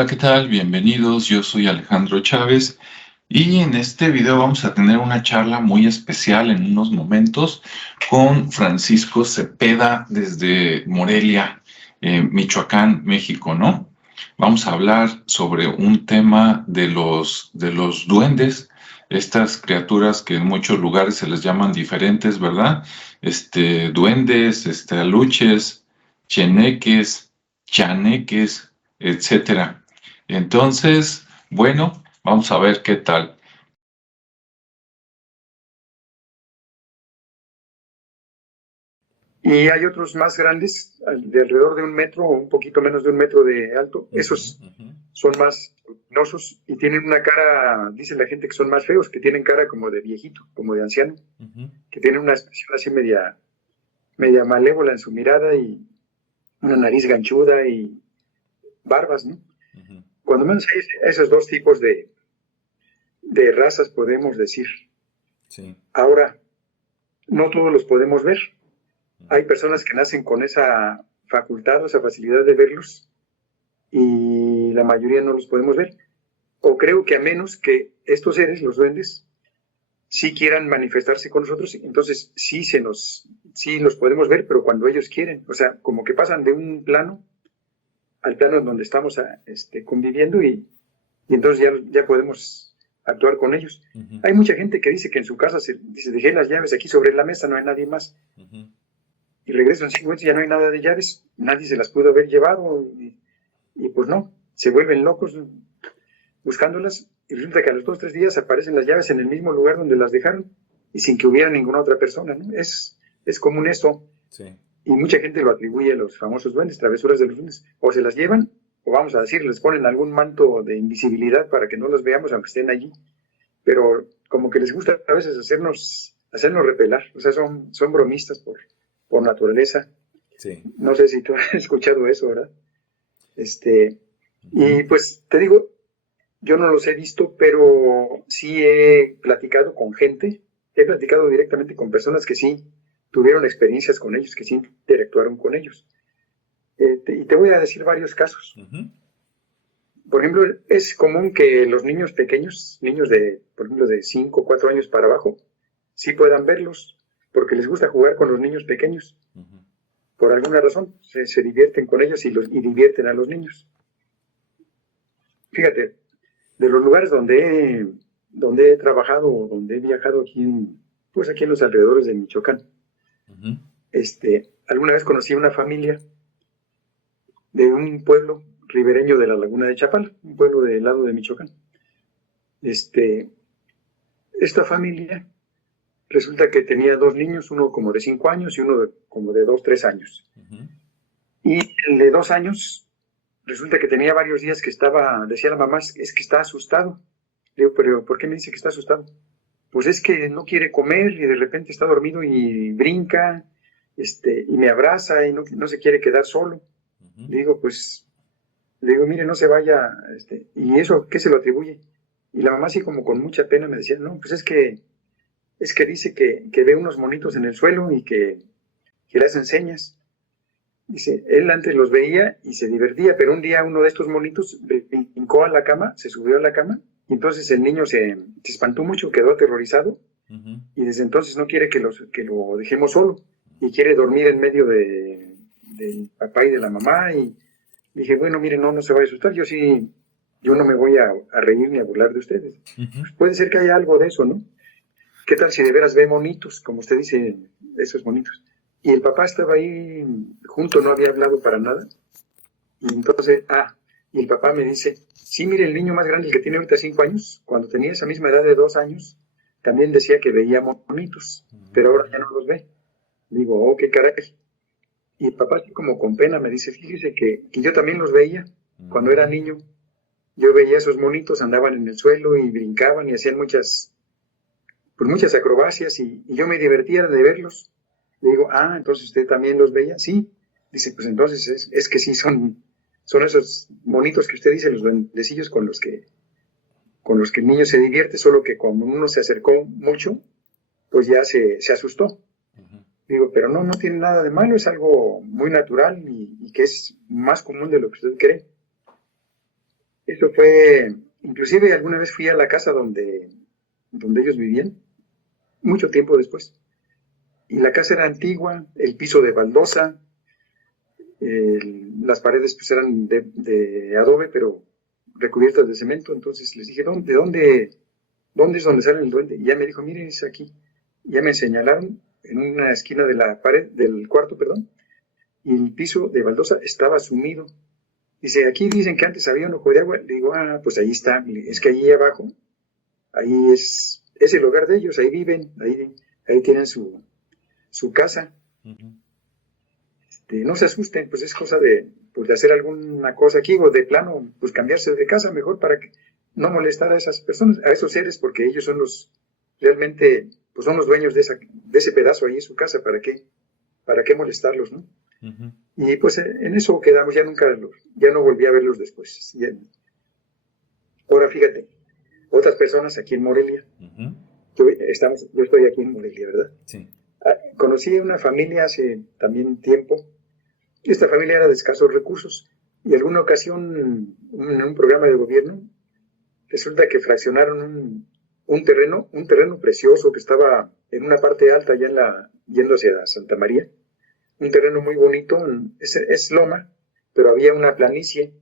Hola, ¿qué tal? Bienvenidos, yo soy Alejandro Chávez y en este video vamos a tener una charla muy especial en unos momentos con Francisco Cepeda desde Morelia, Michoacán, México, ¿no? Vamos a hablar sobre un tema de los duendes, estas criaturas que en muchos lugares se les llaman diferentes, ¿verdad? Duendes, aluches, cheneques, chaneques, etcétera. Entonces, bueno, vamos a ver qué tal. Y hay otros más grandes, de alrededor de 1 metro o un poquito menos de 1 metro de alto. Ujú, Esos ujú, son más luminosos y tienen una cara, dice la gente que son más feos, que tienen cara como de viejito, como de anciano, ujú, que tienen una expresión así media malévola en su mirada y una nariz ganchuda y barbas, ¿no? ujú. Cuando menos hay esos dos tipos de razas, podemos decir. Sí. Ahora, no todos los podemos ver. Hay Ujú, personas que nacen con esa facultad o esa facilidad de verlos y la mayoría no los podemos ver. O creo que a menos que estos seres, los duendes, sí quieran manifestarse con nosotros, entonces sí los podemos ver, pero cuando ellos quieren. O sea, como que pasan de un plano al plano en donde estamos conviviendo y entonces ya podemos actuar con ellos. ujú, Hay mucha gente que dice que en su casa dice, dejé las llaves aquí sobre la mesa, no hay nadie más. ujú. Y regreso en 5 minutos y ya no hay nada de llaves, nadie se las pudo haber llevado y pues no, se vuelven locos buscándolas y resulta que a los 2 o 3 días aparecen las llaves en el mismo lugar donde las dejaron y sin que hubiera ninguna otra persona, ¿no? Es común esto Sí. y mucha gente lo atribuye a los famosos duendes, travesuras de los duendes. O se las llevan o vamos a decir, les ponen algún manto de invisibilidad para que no los veamos aunque estén allí, pero como que les gusta a veces hacernos repelar, o sea, son bromistas por naturaleza. Sí. No sé si tú has escuchado eso, ¿verdad? Este, Ujú, y pues te digo, yo no los he visto, pero sí he platicado con gente, he platicado directamente con personas que sí tuvieron experiencias con ellos, que sí interactuaron con ellos. Y te voy a decir varios casos. ujú. Por ejemplo, es común que los niños pequeños, niños por ejemplo, de 5 o 4 años para abajo, sí puedan verlos, porque les gusta jugar con los niños pequeños. Ujú. Por alguna razón, se divierten con ellos y divierten a los niños. Fíjate, de los lugares donde he trabajado, donde he viajado pues aquí en los alrededores de Michoacán, Ujú. alguna vez conocí a una familia de un pueblo ribereño de la laguna de Chapala, un pueblo del lado de Michoacán. Este, esta familia resulta que tenía dos niños, uno como de 5 años y uno como de 2, 3 años. Ujú. Y el de 2 años resulta que tenía varios días que decía la mamá, es que está asustado. Le digo, pero ¿por qué me dice que está asustado? Pues es que no quiere comer y de repente está dormido y brinca, y me abraza y no se quiere quedar solo. Ujú. Le digo, pues, le digo, mire, no se vaya, ¿y eso qué se lo atribuye? Y la mamá así como con mucha pena me decía, no, pues es que dice que ve unos monitos en el suelo y que le hacen señas. Dice, él antes los veía y se divertía, pero un día uno de estos monitos brincó a la cama, se subió a la cama, y entonces el niño se espantó mucho, quedó aterrorizado, Ujú. y desde entonces no quiere que lo dejemos solo, y quiere dormir en medio del papá y de la mamá, y dije, bueno, mire, no se vaya a asustar, yo no me voy a reír ni a burlar de ustedes. Ujú. Pues puede ser que haya algo de eso, ¿no? ¿Qué tal si de veras ve monitos, como usted dice, esos monitos? Y el papá estaba ahí junto, no había hablado para nada, y entonces, y el papá me dice, sí, mire, el niño más grande, el que tiene ahorita 5 años, cuando tenía esa misma edad de 2 años, también decía que veía monitos, pero ahora ya no los ve. Digo, oh, qué caray. Y el papá, así como con pena, me dice, fíjese que yo también los veía cuando era niño. Yo veía esos monitos, andaban en el suelo y brincaban y hacían muchas acrobacias y yo me divertía de verlos. Le digo, entonces usted también los veía. Sí. Dice, pues entonces es que sí son esos monitos que usted dice, los duendecillos con los que el niño se divierte, solo que cuando uno se acercó mucho, pues ya se asustó. Ujú. Digo, pero no tiene nada de malo, es algo muy natural y que es más común de lo que usted cree. Eso fue, inclusive alguna vez fui a la casa donde ellos vivían, mucho tiempo después. Y la casa era antigua, el piso de baldosa, las paredes pues eran de adobe, pero recubiertas de cemento. Entonces les dije, ¿dónde es donde sale el duende? Y ya me dijo, mire, es aquí. Ya me señalaron en una esquina de la pared, del cuarto, perdón, y el piso de baldosa estaba sumido. Dice, aquí dicen que antes había un ojo de agua. Le digo, pues ahí está, es que allí abajo, ahí es el hogar de ellos, ahí viven, ahí tienen su casa. Ujú. No se asusten, pues es cosa pues de hacer alguna cosa aquí, o de plano, pues cambiarse de casa mejor para que no molestar a esas personas, a esos seres, porque ellos son realmente, pues son los dueños de ese pedazo ahí en su casa. ¿Para qué molestarlos, no? Ujú. Y pues en eso quedamos, ya no volví a verlos después. Ahora fíjate, otras personas aquí en Morelia, Ujú. yo estoy aquí en Morelia, ¿verdad? Sí. Conocí una familia hace también tiempo. Esta familia era de escasos recursos y alguna ocasión en un programa de gobierno resulta que fraccionaron un terreno precioso que estaba en una parte alta yendo hacia Santa María, un terreno muy bonito, es loma, pero había una planicie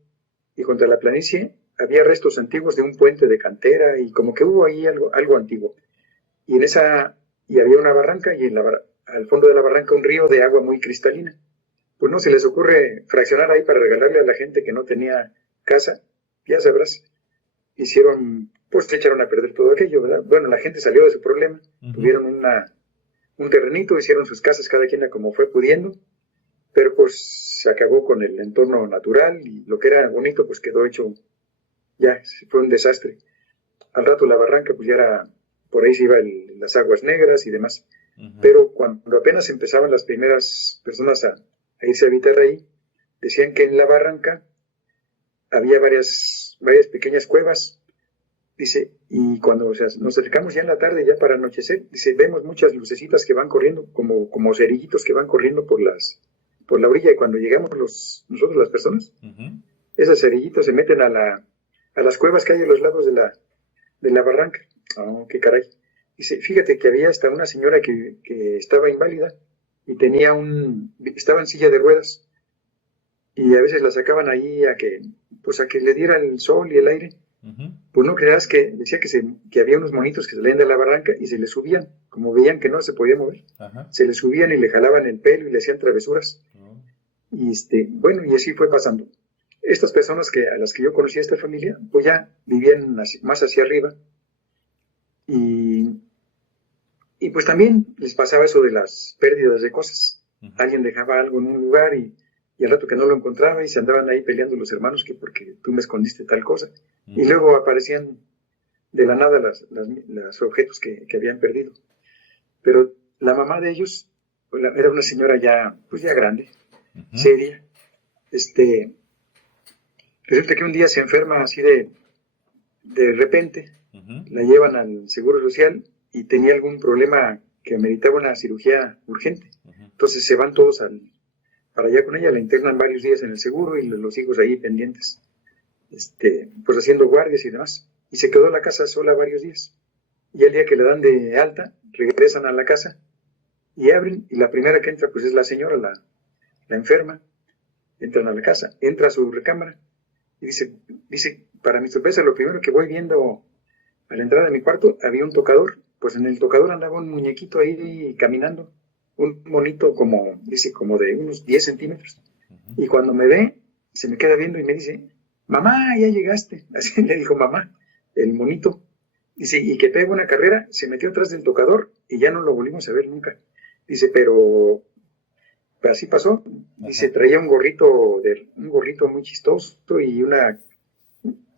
y contra la planicie había restos antiguos de un puente de cantera y como que hubo ahí algo antiguo. Y había una barranca y al fondo de la barranca un río de agua muy cristalina. Pues no se les ocurre fraccionar ahí para regalarle a la gente que no tenía casa, ya sabrás. Pues se echaron a perder todo aquello, ¿verdad? Bueno, la gente salió de su problema, tuvieron un terrenito, hicieron sus casas cada quien como fue pudiendo, pero pues se acabó con el entorno natural y lo que era bonito pues quedó hecho, ya fue un desastre. Al rato la barranca pues ya era, por ahí se iban las aguas negras y demás. Ujú. Pero cuando apenas empezaban las primeras personas a irse a habitar ahí, decían que en la barranca había varias pequeñas cuevas. Dice, y cuando nos acercamos ya en la tarde, ya para anochecer, dice, vemos muchas lucecitas que van corriendo, como cerillitos que van corriendo por la orilla, y cuando llegamos nosotros las personas, Ujú. esos cerillitos se meten a las cuevas que hay a los lados de la barranca. Oh, qué caray. Dice, fíjate que había hasta una señora que estaba inválida y estaba en silla de ruedas, y a veces la sacaban ahí a que le diera el sol y el aire. Ujú. Pues no creas que decía que había unos monitos que salían de la barranca y se le subían, como veían que no se podía mover, Ajá. se le subían y le jalaban el pelo y le hacían travesuras. Oh. Y bueno, y así fue pasando. Estas personas a las que yo conocí a esta familia, pues ya vivían más hacia arriba, y pues también les pasaba eso de las pérdidas de cosas. Ujú. Alguien dejaba algo en un lugar y al rato que no lo encontraba y se andaban ahí peleando los hermanos que porque tú me escondiste tal cosa. Y Ujú. luego aparecían de la nada los objetos que habían perdido. Pero la mamá de ellos era una señora pues ya grande, Ujú. seria. Resulta que un día se enferma así de repente, Ujú. la llevan al Seguro Social y tenía algún problema que ameritaba una cirugía urgente. Ujú. Entonces se van todos para allá con ella, la internan varios días en el seguro y los hijos ahí pendientes, pues haciendo guardias y demás. Y se quedó la casa sola varios días. Y el día que le dan de alta, regresan a la casa y abren, y la primera que entra pues es la señora, la enferma. Entran a la casa, entra a su recámara y dice, para mi sorpresa, lo primero que voy viendo a la entrada de mi cuarto, había un tocador. Pues en el tocador andaba un muñequito ahí caminando, un monito como de unos 10 centímetros. Ujú. Y cuando me ve, se me queda viendo y me dice, mamá, ya llegaste. Así le dijo mamá, el monito. Dice, y que pega una carrera, se metió atrás del tocador y ya no lo volvimos a ver nunca. Dice, pero así pasó. Dice, Ajá. traía un gorrito muy chistoso y una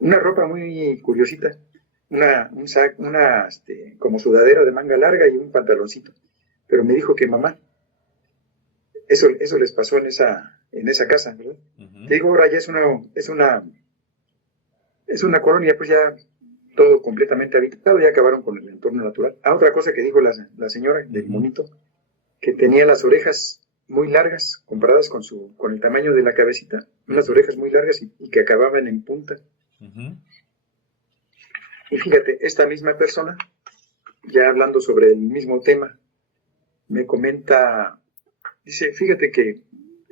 ropa muy curiosita. Como sudadera de manga larga y un pantaloncito. Pero me dijo que mamá, eso les pasó en esa casa, ¿verdad? Ujú. Te digo, ahora ya es una colonia, pues ya todo completamente habitado, ya acabaron con el entorno natural. Otra cosa que dijo la señora del Ujú. monito, que tenía las orejas muy largas, comparadas con el tamaño de la cabecita, unas Ujú. orejas muy largas y que acababan en punta. Uh-huh. Y fíjate, esta misma persona, ya hablando sobre el mismo tema, me comenta, dice, fíjate que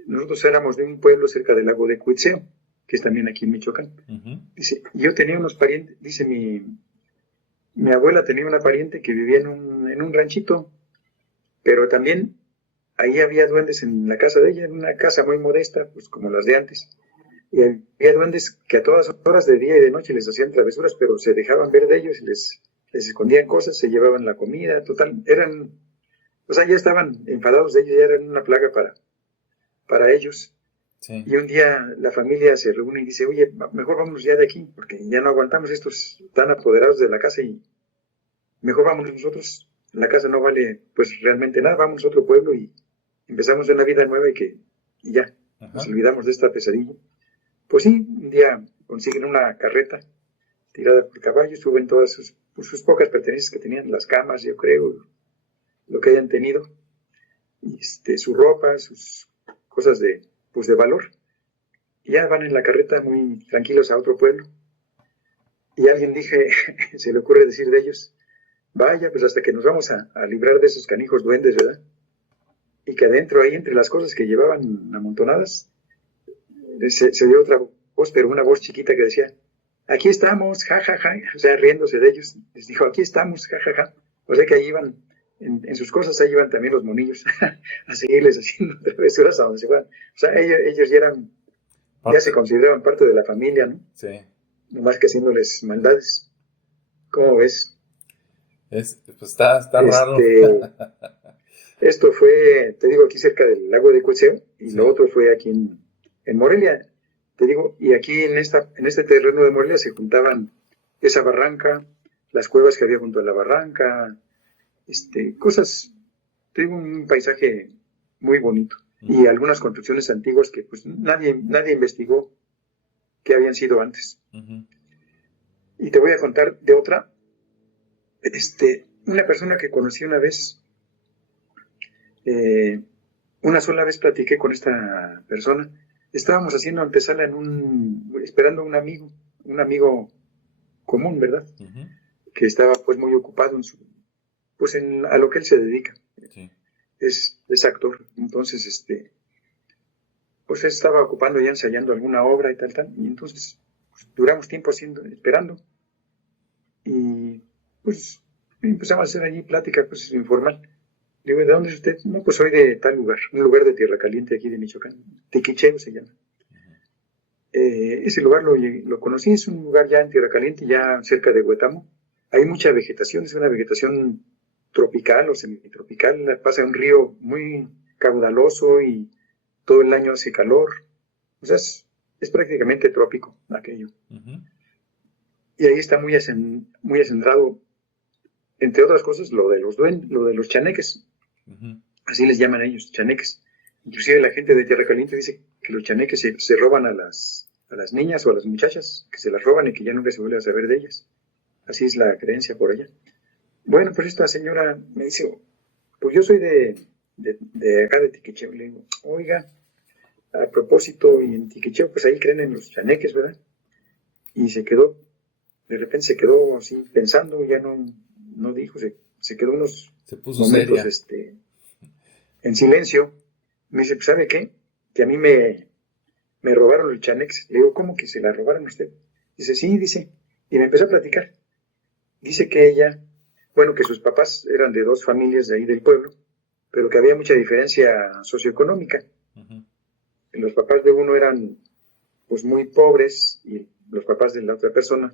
nosotros éramos de un pueblo cerca del lago de Cuitzeo, que es también aquí en Michoacán. Uh-huh. Dice, yo tenía unos parientes, dice, mi abuela tenía una pariente que vivía en un ranchito, pero también ahí había duendes en la casa de ella, en una casa muy modesta, pues como las de antes. Y había duendes que a todas horas de día y de noche les hacían travesuras, pero se dejaban ver de ellos y les escondían cosas, se llevaban la comida, total, o sea, ya estaban enfadados de ellos, ya eran una plaga para ellos. Sí. Y un día la familia se reúne y dice, oye, mejor vámonos ya de aquí, porque ya no aguantamos estos tan apoderados de la casa y mejor vámonos nosotros. La casa no vale pues realmente nada, vamos a otro pueblo y empezamos una vida nueva y ya, nos olvidamos de esta pesadilla. Pues sí, un día consiguen una carreta tirada por caballos, suben todas sus pocas pertenencias que tenían, las camas, yo creo, lo que hayan tenido, su ropa, sus cosas de valor. Y ya van en la carreta muy tranquilos a otro pueblo. Y alguien se le ocurre decir de ellos, vaya, pues hasta que nos vamos a librar de esos canijos duendes, ¿verdad? Y que adentro, ahí entre las cosas que llevaban amontonadas, se dio otra voz, pero una voz chiquita que decía, aquí estamos, ja, ja, ja, o sea, riéndose de ellos, les dijo, aquí estamos, ja, ja, ja. O sea que ahí iban, en sus cosas, ahí iban también los monillos a seguirles haciendo travesuras a donde se fueran. O sea, ellos ya se consideraban parte de la familia, ¿no? Sí. Nomás que haciéndoles maldades. ¿Cómo ves? Pues está raro. Esto fue, te digo, aquí cerca del lago de Cuitzeo, y sí. Lo otro fue aquí en Morelia, te digo, y aquí en este terreno de Morelia se juntaban esa barranca, las cuevas que había junto a la barranca, cosas, te digo, un paisaje muy bonito, y algunas construcciones antiguas que pues nadie investigó que habían sido antes. Y te voy a contar de otra, una persona que conocí una vez, una sola vez platiqué con esta persona. Estábamos haciendo antesala esperando a un amigo común, ¿verdad? Que estaba pues muy ocupado a lo que él se dedica. Sí. Es actor. Entonces, pues él estaba ocupando ya ensayando alguna obra y tal. Y entonces pues, duramos tiempo esperando. Y pues empezamos a hacer allí plática pues informal. Le digo, ¿de dónde es usted? No, pues soy de tal lugar, un lugar de Tierra Caliente aquí de Michoacán, Tiquicheo se llama. Ese lugar lo conocí, es un lugar ya en Tierra Caliente, ya cerca de Huetamo. Hay mucha vegetación, es una vegetación tropical o semitropical, pasa un río muy caudaloso y todo el año hace calor. O sea, es prácticamente trópico aquello. Y ahí está muy acendrado, entre otras cosas, lo de los chaneques. Así les llaman a ellos, chaneques. Inclusive la gente de Tierra Caliente dice que los chaneques se roban a las niñas o a las muchachas, que se las roban y que ya nunca se vuelve a saber de ellas. Así es la creencia por allá. Bueno, pues esta señora me dice, pues yo soy de acá de Tiquicheo. Le digo, oiga, a propósito, y en Tiquicheo, pues ahí creen en los chaneques, ¿verdad? Y de repente se quedó así pensando, ya no dijo, se quedó unos momentos en silencio. Me dice, pues, ¿sabe qué? Que a mí me robaron el chanex. Le digo, ¿cómo que se la robaron a usted? Dice, sí, dice. Y me empezó a platicar. Dice que que sus papás eran de dos familias de ahí del pueblo, pero que había mucha diferencia socioeconómica. Los papás de uno eran pues muy pobres y los papás de la otra persona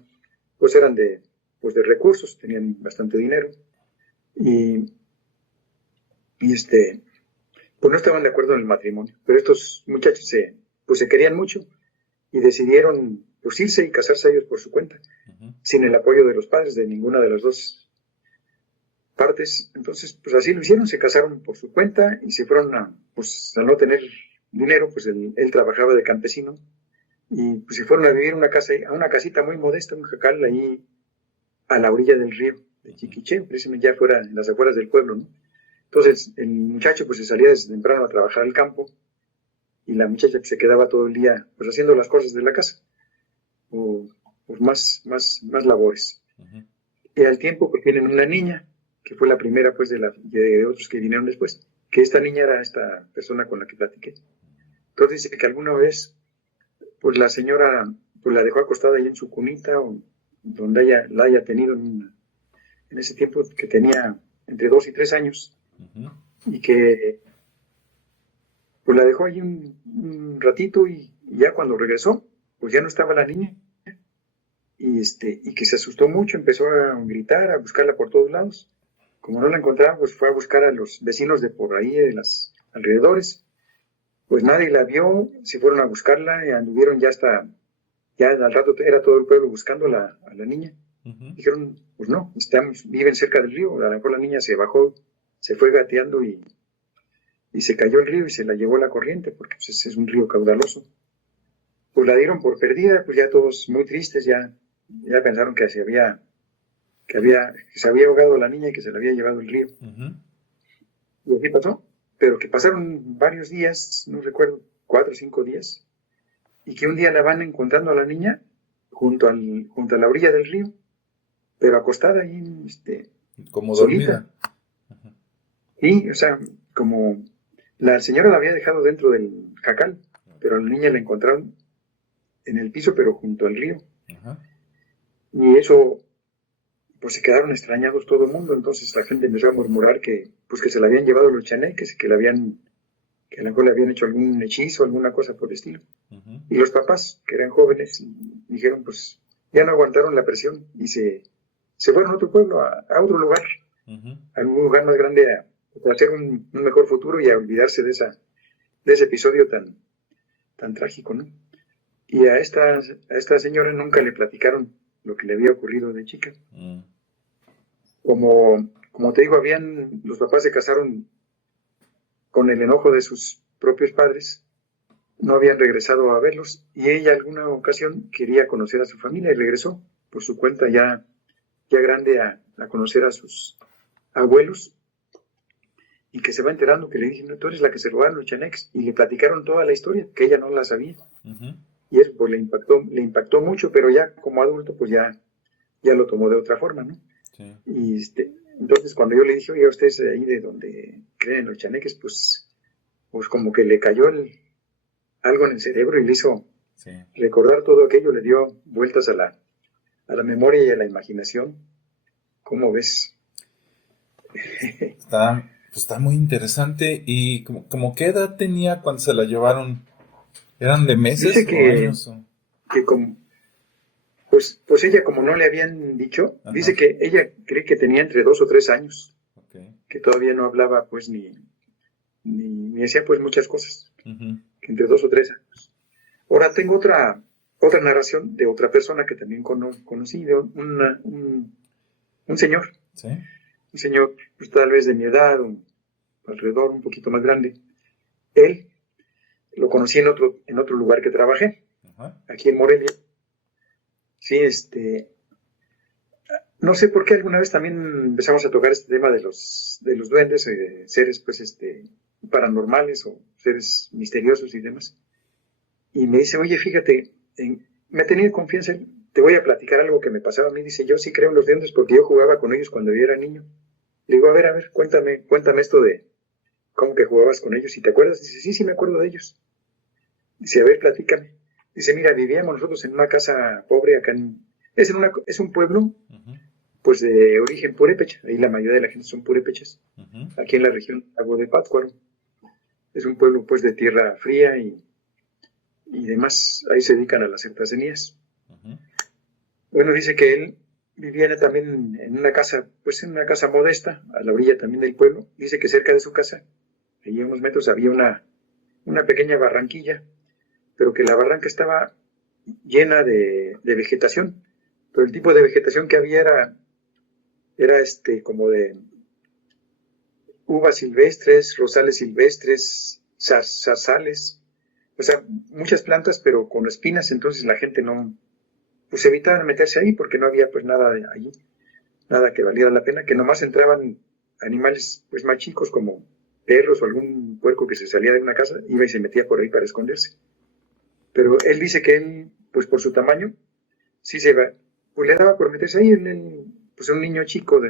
pues eran de recursos, tenían bastante dinero. Y pues no estaban de acuerdo en el matrimonio, pero estos muchachos se querían mucho y decidieron pues irse y casarse ellos por su cuenta, sin el apoyo de los padres de ninguna de las dos partes. Entonces pues así lo hicieron, se casaron por su cuenta y se fueron al no tener dinero, pues él trabajaba de campesino y pues se fueron a vivir a una casita muy modesta, un jacal ahí a la orilla del río de Chiquicheo, precisamente ya fuera en las afueras del pueblo, ¿no? Entonces el muchacho pues se salía desde temprano a trabajar al campo y la muchacha pues, se quedaba todo el día pues haciendo las cosas de la casa o pues más labores. Ujú. Y al tiempo pues tienen una niña, que fue la primera pues de otros que vinieron después, que esta niña era esta persona con la que platiqué. Entonces dice que alguna vez pues la señora pues la dejó acostada ahí en su cunita, o donde la haya tenido en ese tiempo que tenía entre 2 y 3 años, Ujú. y que pues la dejó ahí un ratito, y ya cuando regresó, pues ya no estaba la niña, y que se asustó mucho, empezó a gritar, a buscarla por todos lados. Como no la encontraba, pues fue a buscar a los vecinos de por ahí, de los alrededores. Pues nadie la vio, se fueron a buscarla y anduvieron ya al rato era todo el pueblo buscando a la niña. Ujú. Dijeron, pues no, viven cerca del río. A lo mejor la niña se bajó, se fue gateando y se cayó el río y se la llevó la corriente, porque pues, ese es un río caudaloso. Pues la dieron por perdida, pues ya todos muy tristes, ya pensaron que se había ahogado la niña y que se la había llevado el río. Ujú. Y así pasó, pero que pasaron varios días, no recuerdo, 4 o 5 días, y que un día la van encontrando a la niña junto a la orilla del río, pero acostada ahí, Como solita. dormida. Ujú. Y, o sea, como la señora la había dejado dentro del jacal, pero a la niña la encontraron en el piso, pero junto al río. Ajá. Y eso, pues se quedaron extrañados todo el mundo. Entonces la gente empezó a murmurar que se la habían llevado los chaneques, que a lo mejor le habían hecho algún hechizo, alguna cosa por el estilo. Ujú. Y los papás, que eran jóvenes, dijeron, pues ya no aguantaron la presión y se fueron a otro pueblo, a otro lugar, Ujú. a un lugar más grande, a hacer un mejor futuro y a olvidarse de ese episodio tan trágico, ¿no? Y a esta señora nunca le platicaron lo que le había ocurrido de chica. Mm. Como te digo, los papás se casaron con el enojo de sus propios padres, no habían regresado a verlos, y ella alguna ocasión quería conocer a su familia y regresó por su cuenta ya grande a conocer a sus abuelos, y que se va enterando que le dicen, no, tú eres la que se robaron los chaneques, y le platicaron toda la historia, que ella no la sabía. Ujú. Y eso pues le impactó mucho, pero ya como adulto pues ya lo tomó de otra forma, ¿no? Sí. Y entonces cuando yo le dije, oye, ustedes ahí de donde creen en los chaneques, pues como que le cayó algo en el cerebro y le hizo Sí. recordar todo aquello, le dio vueltas a la memoria y a la imaginación. ¿Cómo ves? Está muy interesante. ¿Y como qué edad tenía cuando se la llevaron? ¿Eran de meses Dice o años? que como, pues ella como no le habían dicho, Ajá. dice que ella cree que tenía entre 2 o 3 años, Okay. que todavía no hablaba pues ni hacía pues muchas cosas, Ujú. que entre 2 o 3 años. Ahora tengo otra narración de otra persona que también conocí, de un señor, Sí. pues tal vez de mi edad, alrededor un poquito más grande. Él lo conocí en otro lugar que trabajé, Ajá. aquí en Morelia. Sí, no sé por qué alguna vez también empezamos a tocar este tema de los duendes, de seres pues paranormales o seres misteriosos y demás. Y me dice, oye, fíjate, me tenía confianza, te voy a platicar algo que me pasaba a mí. Dice, yo sí creo en los duendes porque yo jugaba con ellos cuando yo era niño. Le digo, a ver, cuéntame esto de cómo que jugabas con ellos. ¿Y te acuerdas? Dice, sí me acuerdo de ellos. Dice, a ver, platícame. Dice, mira, vivíamos nosotros en una casa pobre acá es un pueblo, Ujú. pues de origen purépecha. Ahí la mayoría de la gente son purépechas. Ujú. Aquí en la región Lago de Pátzcuaro. Es un pueblo pues de tierra fría y demás. Ahí se dedican a las artesanías. Ujú. Bueno, dice que él vivía también en una casa, pues en una casa modesta, a la orilla también del pueblo. Dice que cerca de su casa, allí a unos metros, había una pequeña barranquilla, pero que la barranca estaba llena de vegetación. Pero el tipo de vegetación que había era como de uvas silvestres, rosales silvestres, zarzales, o sea, muchas plantas, pero con espinas. Entonces la gente no, pues evitaban meterse ahí porque no había pues nada allí, nada que valiera la pena, que nomás entraban animales pues más chicos como perros o algún puerco que se salía de una casa, iba y se metía por ahí para esconderse. Pero él dice que él, pues por su tamaño, sí se va, pues le daba por meterse ahí, pues un niño chico,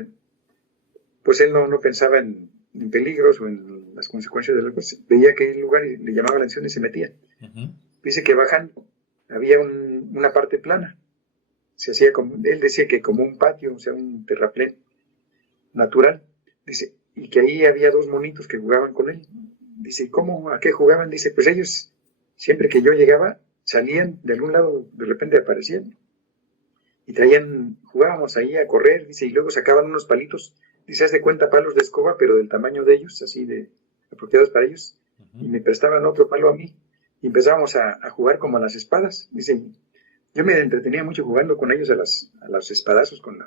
pues él no pensaba en peligros o en las consecuencias de las cosas, veía que el lugar y le llamaba la atención y se metía. Ujú. Dice que bajando había una parte plana, se hacía como, él decía que como un patio, o sea, un terraplén natural, dice, y que ahí había dos monitos que jugaban con él. Dice, ¿cómo? ¿A qué jugaban? Dice, pues ellos, siempre que yo llegaba, salían de algún lado, de repente aparecían y traían, jugábamos ahí a correr, dice, y luego sacaban unos palitos, dice, haz de cuenta palos de escoba, pero del tamaño de ellos, así de apropiados para ellos, y me prestaban otro palo a mí, y empezábamos a jugar como a las espadas, dice, yo me entretenía mucho jugando con ellos a los espadazos con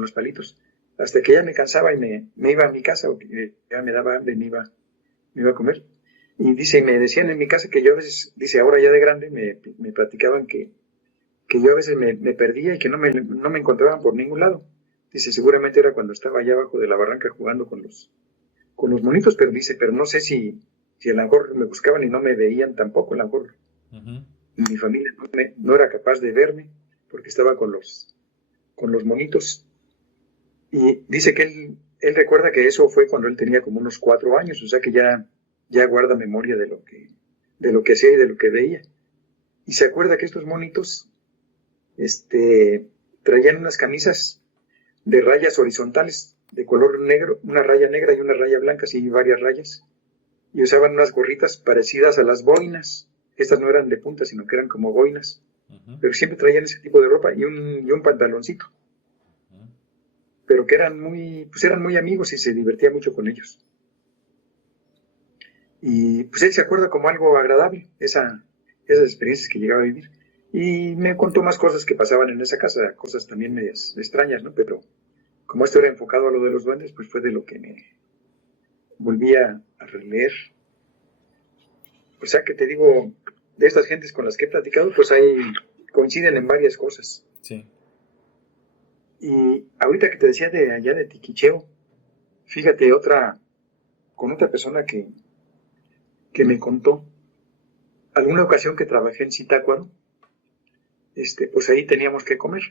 los palitos, hasta que ya me cansaba y me iba a mi casa, o que ya me daba hambre y me iba a comer. Y dice, me decían en mi casa que yo a veces, dice, ahora ya de grande, me platicaban que yo a veces me perdía y que no me encontraban por ningún lado. Dice, seguramente era cuando estaba allá abajo de la barranca jugando con los monitos, pero dice, pero no sé si a lo mejor me buscaban y no me veían tampoco, a lo mejor Ujú. mi familia no era capaz de verme porque estaba con los monitos. Y dice que él recuerda que eso fue cuando él tenía como unos 4 años, o sea que ya guarda memoria de lo que hacía y de lo que veía. Y se acuerda que estos monitos traían unas camisas de rayas horizontales, de color negro, una raya negra y una raya blanca, así varias rayas. Y usaban unas gorritas parecidas a las boinas. Estas no eran de punta, sino que eran como boinas. Ujú. Pero siempre traían ese tipo de ropa y un pantaloncito. Ujú. Pero que eran muy amigos y se divertía mucho con ellos. Y pues él se acuerda como algo agradable, esas experiencias que llegaba a vivir. Y me contó más cosas que pasaban en esa casa, cosas también medias extrañas, ¿no? Pero como esto era enfocado a lo de los duendes, pues fue de lo que me volví a releer. O sea que te digo, de estas gentes con las que he platicado, pues ahí coinciden en varias cosas. Sí. Y ahorita que te decía de allá de Tiquicheo, fíjate con otra persona que me contó, alguna ocasión que trabajé en Zitácuaro, pues ahí teníamos que comer.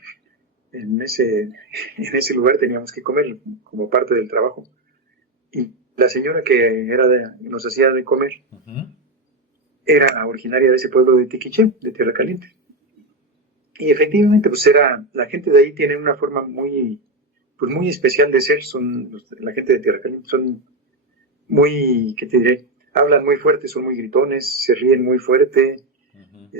En ese, en ese lugar teníamos que comer como parte del trabajo. Y la señora que nos hacía de comer Ujú. era originaria de ese pueblo de Tiquiché, de Tierra Caliente. Y efectivamente, pues la gente de ahí tiene una forma pues muy especial de ser. La gente de Tierra Caliente son muy, ¿qué te diré? Hablan muy fuerte, son muy gritones, se ríen muy fuerte, Ujú.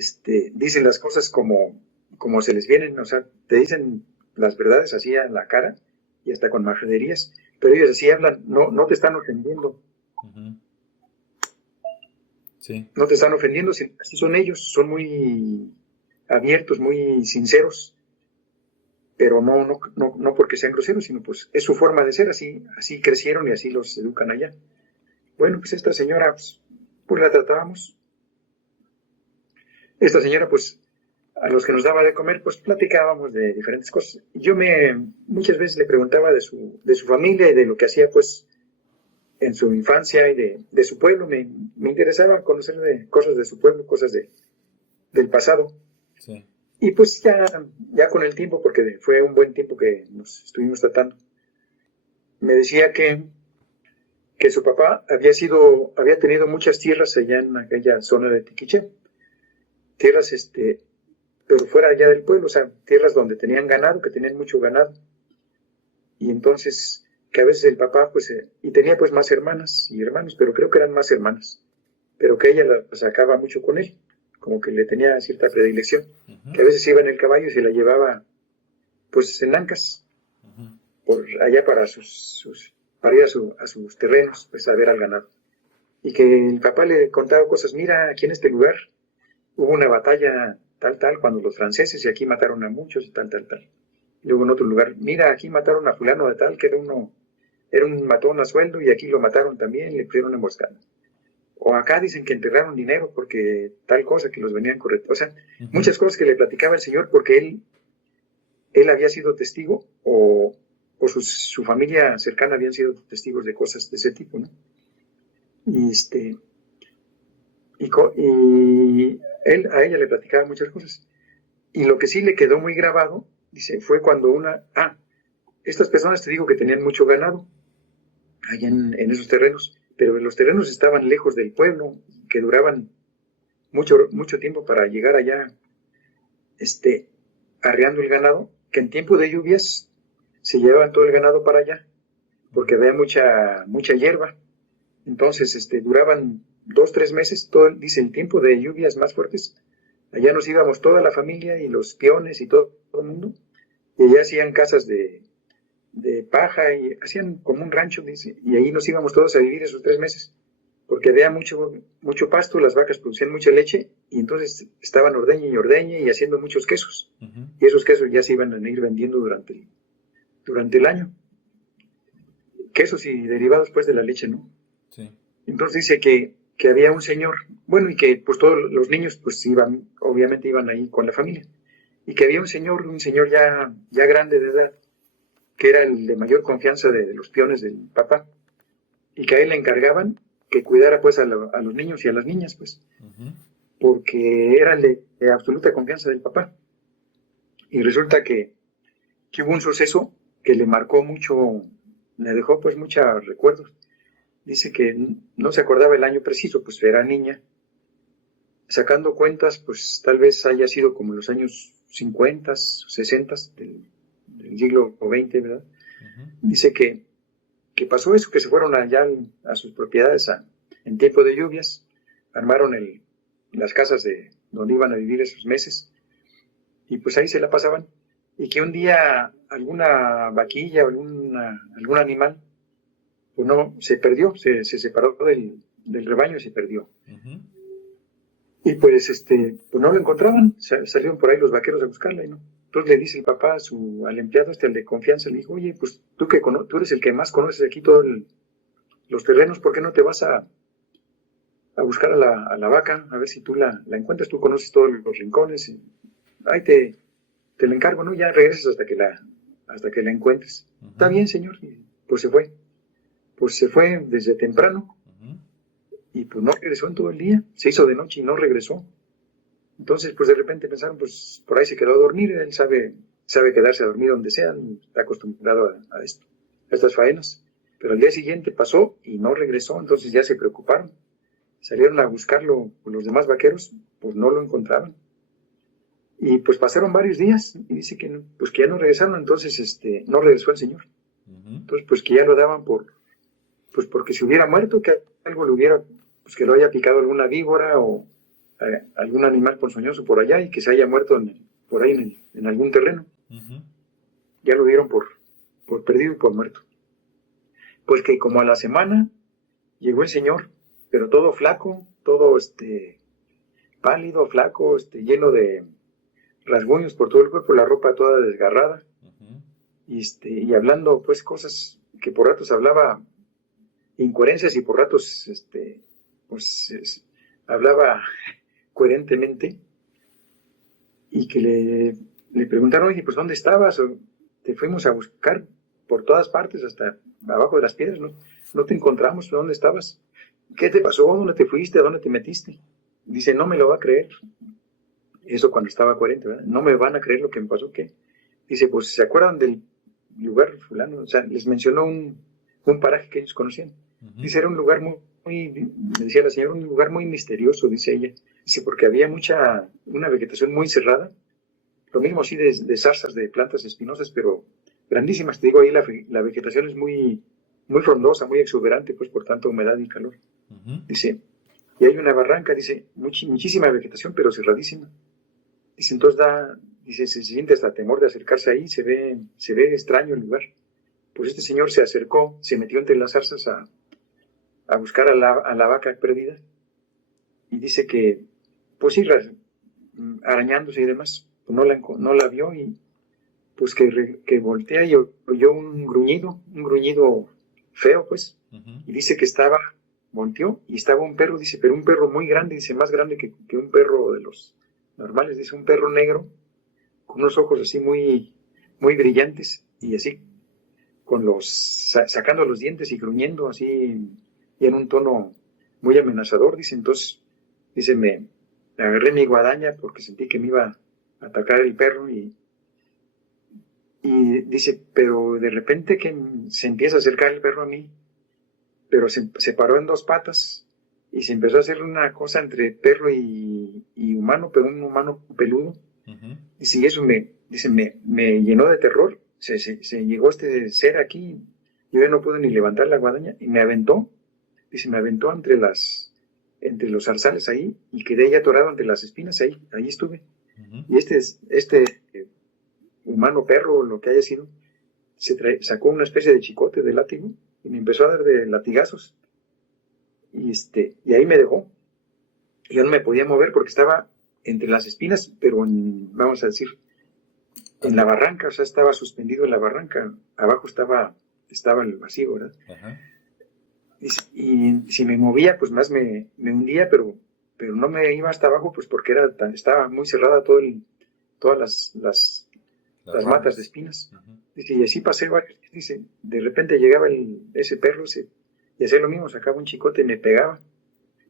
dicen las cosas como se les vienen, o sea, te dicen las verdades así a la cara y hasta con majaderías, pero ellos así hablan, no te están ofendiendo, Ujú. Sí. no te están ofendiendo, así son ellos, son muy abiertos, muy sinceros, pero no porque sean groseros, sino pues es su forma de ser, así crecieron y así los educan allá. Bueno, pues esta señora, pues la tratábamos. Esta señora, pues a los que nos daba de comer, pues platicábamos de diferentes cosas. Muchas veces le preguntaba de su familia y de lo que hacía, pues, en su infancia y de su pueblo. Me interesaba conocer cosas de su pueblo, cosas del pasado. Sí. Y pues ya con el tiempo, porque fue un buen tiempo que nos estuvimos tratando, me decía que su papá había tenido muchas tierras allá en aquella zona de Tiquiché. Tierras, pero fuera allá del pueblo, o sea, tierras donde tenían ganado, que tenían mucho ganado. Y entonces, que a veces el papá, pues, y tenía pues más hermanas y hermanos, pero creo que eran más hermanas, pero que ella la sacaba mucho con él, como que le tenía cierta predilección, Ujú. que a veces iba en el caballo y se la llevaba, pues, en ancas, Ujú. por allá para ir a sus terrenos, pues, a ver al ganado. Y que el papá le contaba cosas, mira, aquí en este lugar hubo una batalla tal, cuando los franceses y aquí mataron a muchos y tal. Y luego en otro lugar, mira, aquí mataron a fulano de tal, que era un matón a sueldo y aquí lo mataron también, le pusieron una emboscada. O acá dicen que enterraron dinero porque tal cosa, que los venían correcto. O sea, Ujú. muchas cosas que le platicaba el señor porque él había sido testigo o su familia cercana habían sido testigos de cosas de ese tipo, ¿no? Y y a ella le platicaba muchas cosas. Y lo que sí le quedó muy grabado, dice, fue cuando estas personas te digo que tenían mucho ganado allá en esos terrenos, pero los terrenos estaban lejos del pueblo, que duraban mucho tiempo para llegar allá, arreando el ganado, que en tiempo de lluvias se llevaban todo el ganado para allá, porque había mucha hierba. Entonces, duraban 2-3 meses, dice, el tiempo de lluvias más fuertes, allá nos íbamos toda la familia y los peones y todo el mundo, y allá hacían casas de paja y hacían como un rancho, dice, y ahí nos íbamos todos a vivir esos 3 meses, porque había mucho pasto, las vacas producían mucha leche, y entonces estaban ordeñe y haciendo muchos quesos, y esos quesos ya se iban a ir vendiendo durante el año, quesos y derivados pues de la leche, ¿no? Sí. Entonces dice que había un señor, bueno, y que pues todos los niños pues obviamente iban ahí con la familia, y que había un señor ya grande de edad, que era el de mayor confianza de los peones del papá, y que a él le encargaban que cuidara pues a los niños y a las niñas, pues, porque era el de absoluta confianza del papá. Y resulta que hubo un suceso que le marcó mucho, le dejó pues muchos recuerdos. Dice que no se acordaba el año preciso, pues era niña. Sacando cuentas, pues tal vez haya sido como los años 50, 60 del siglo XX, ¿verdad? Dice que pasó eso, que se fueron allá a sus propiedades en tiempo de lluvias, armaron las casas de donde iban a vivir esos meses, y pues ahí se la pasaban, y que un día alguna vaquilla o algún animal, pues no, se perdió, se separó del rebaño y se perdió. Y pues, pues no lo encontraban, salieron por ahí los vaqueros a buscarla y no. Entonces le dice el papá al empleado, al de confianza, le dijo, oye, pues tú eres el que más conoces aquí todos los terrenos, ¿por qué no te vas a buscar a la vaca, a ver si tú la encuentras? Tú conoces todos los rincones, y ahí te la encargo, ¿no? Ya regresas hasta que la encuentres. Está bien, señor. Y pues se fue. Pues se fue desde temprano, y pues no regresó en todo el día, se hizo de noche y no regresó. Entonces, pues de repente pensaron, pues por ahí se quedó a dormir, él sabe quedarse a dormir donde sea, está acostumbrado a estas faenas. Pero al día siguiente pasó y no regresó, entonces ya se preocuparon. Salieron a buscarlo, los demás vaqueros, pues no lo encontraban. Y pues pasaron varios días, y dice que ya no regresaron, entonces no regresó el señor. Entonces, pues que ya lo daban pues porque se hubiera muerto, que algo le hubiera, pues que lo haya picado alguna víbora o algún animal ponzoñoso por allá, y que se haya muerto por ahí en algún terreno. Ya lo dieron por perdido y por muerto. Pues que como a la semana llegó el señor, pero todo flaco, todo pálido, flaco, lleno de rasguños por todo el cuerpo, la ropa toda desgarrada, y hablando pues cosas que por ratos hablaba incoherencias, y por ratos hablaba coherentemente, y que le preguntaron, oye, pues ¿dónde estabas? O, te fuimos a buscar por todas partes, hasta abajo de las piedras, no te encontramos, ¿dónde estabas? ¿Qué te pasó? ¿Dónde te fuiste? ¿A dónde te metiste? Dice, no me lo va a creer. Eso cuando estaba coherente, ¿verdad? No me van a creer lo que me pasó, ¿qué? Dice, pues ¿se acuerdan del lugar fulano? O sea, les mencionó un paraje que ellos conocían. Dice, era un lugar me decía la señora, un lugar muy misterioso, dice ella. Dice, porque había una vegetación muy cerrada, lo mismo así de zarzas, de plantas espinosas, pero grandísimas. Te digo, ahí la vegetación es muy, muy frondosa, muy exuberante, pues por tanta humedad y calor. Dice, y hay una barranca, dice, muchísima vegetación, pero cerradísima. Dice, entonces se siente hasta temor de acercarse ahí, se ve extraño el lugar. Pues este señor se acercó, se metió entre las zarzas a buscar a la vaca perdida, y dice que, pues sí, arañándose y demás, pues no la vio, y pues que voltea y oyó un gruñido feo, pues, y dice que volteó y estaba un perro, dice, pero un perro muy grande, dice, más grande que un perro de los normales, dice, un perro negro, con unos ojos así muy, muy brillantes, y así, sacando los dientes y gruñendo así, y en un tono muy amenazador, dice. Entonces, dice, me agarré mi guadaña porque sentí que me iba atacar el perro y dice, pero de repente que se empieza a acercar el perro a mí, pero se paró en dos patas y se empezó a hacer una cosa entre perro y humano, pero un humano peludo. Ujú. Y eso me llenó de terror. Se llegó este ser aquí, yo ya no pude ni levantar la guadaña y me aventó. Dice, me aventó entre los zarzales ahí y quedé ya atorado entre las espinas ahí estuve. Ujú. Y humano perro o lo que haya sido, sacó una especie de chicote de látigo y me empezó a dar de latigazos. Y ahí me dejó. Yo no me podía mover porque estaba entre las espinas, pero vamos a decir, en la barranca, o sea, estaba suspendido en la barranca. Abajo estaba el vacío, ¿verdad? Ajá. Y si me movía, pues más me hundía, pero no me iba hasta abajo, pues porque estaba muy cerrada todas las Las matas ramas. de espinas. Ujú. Dice, y así pasé varios. Dice, de repente llegaba ese perro y hacía lo mismo, sacaba un chicote y me pegaba.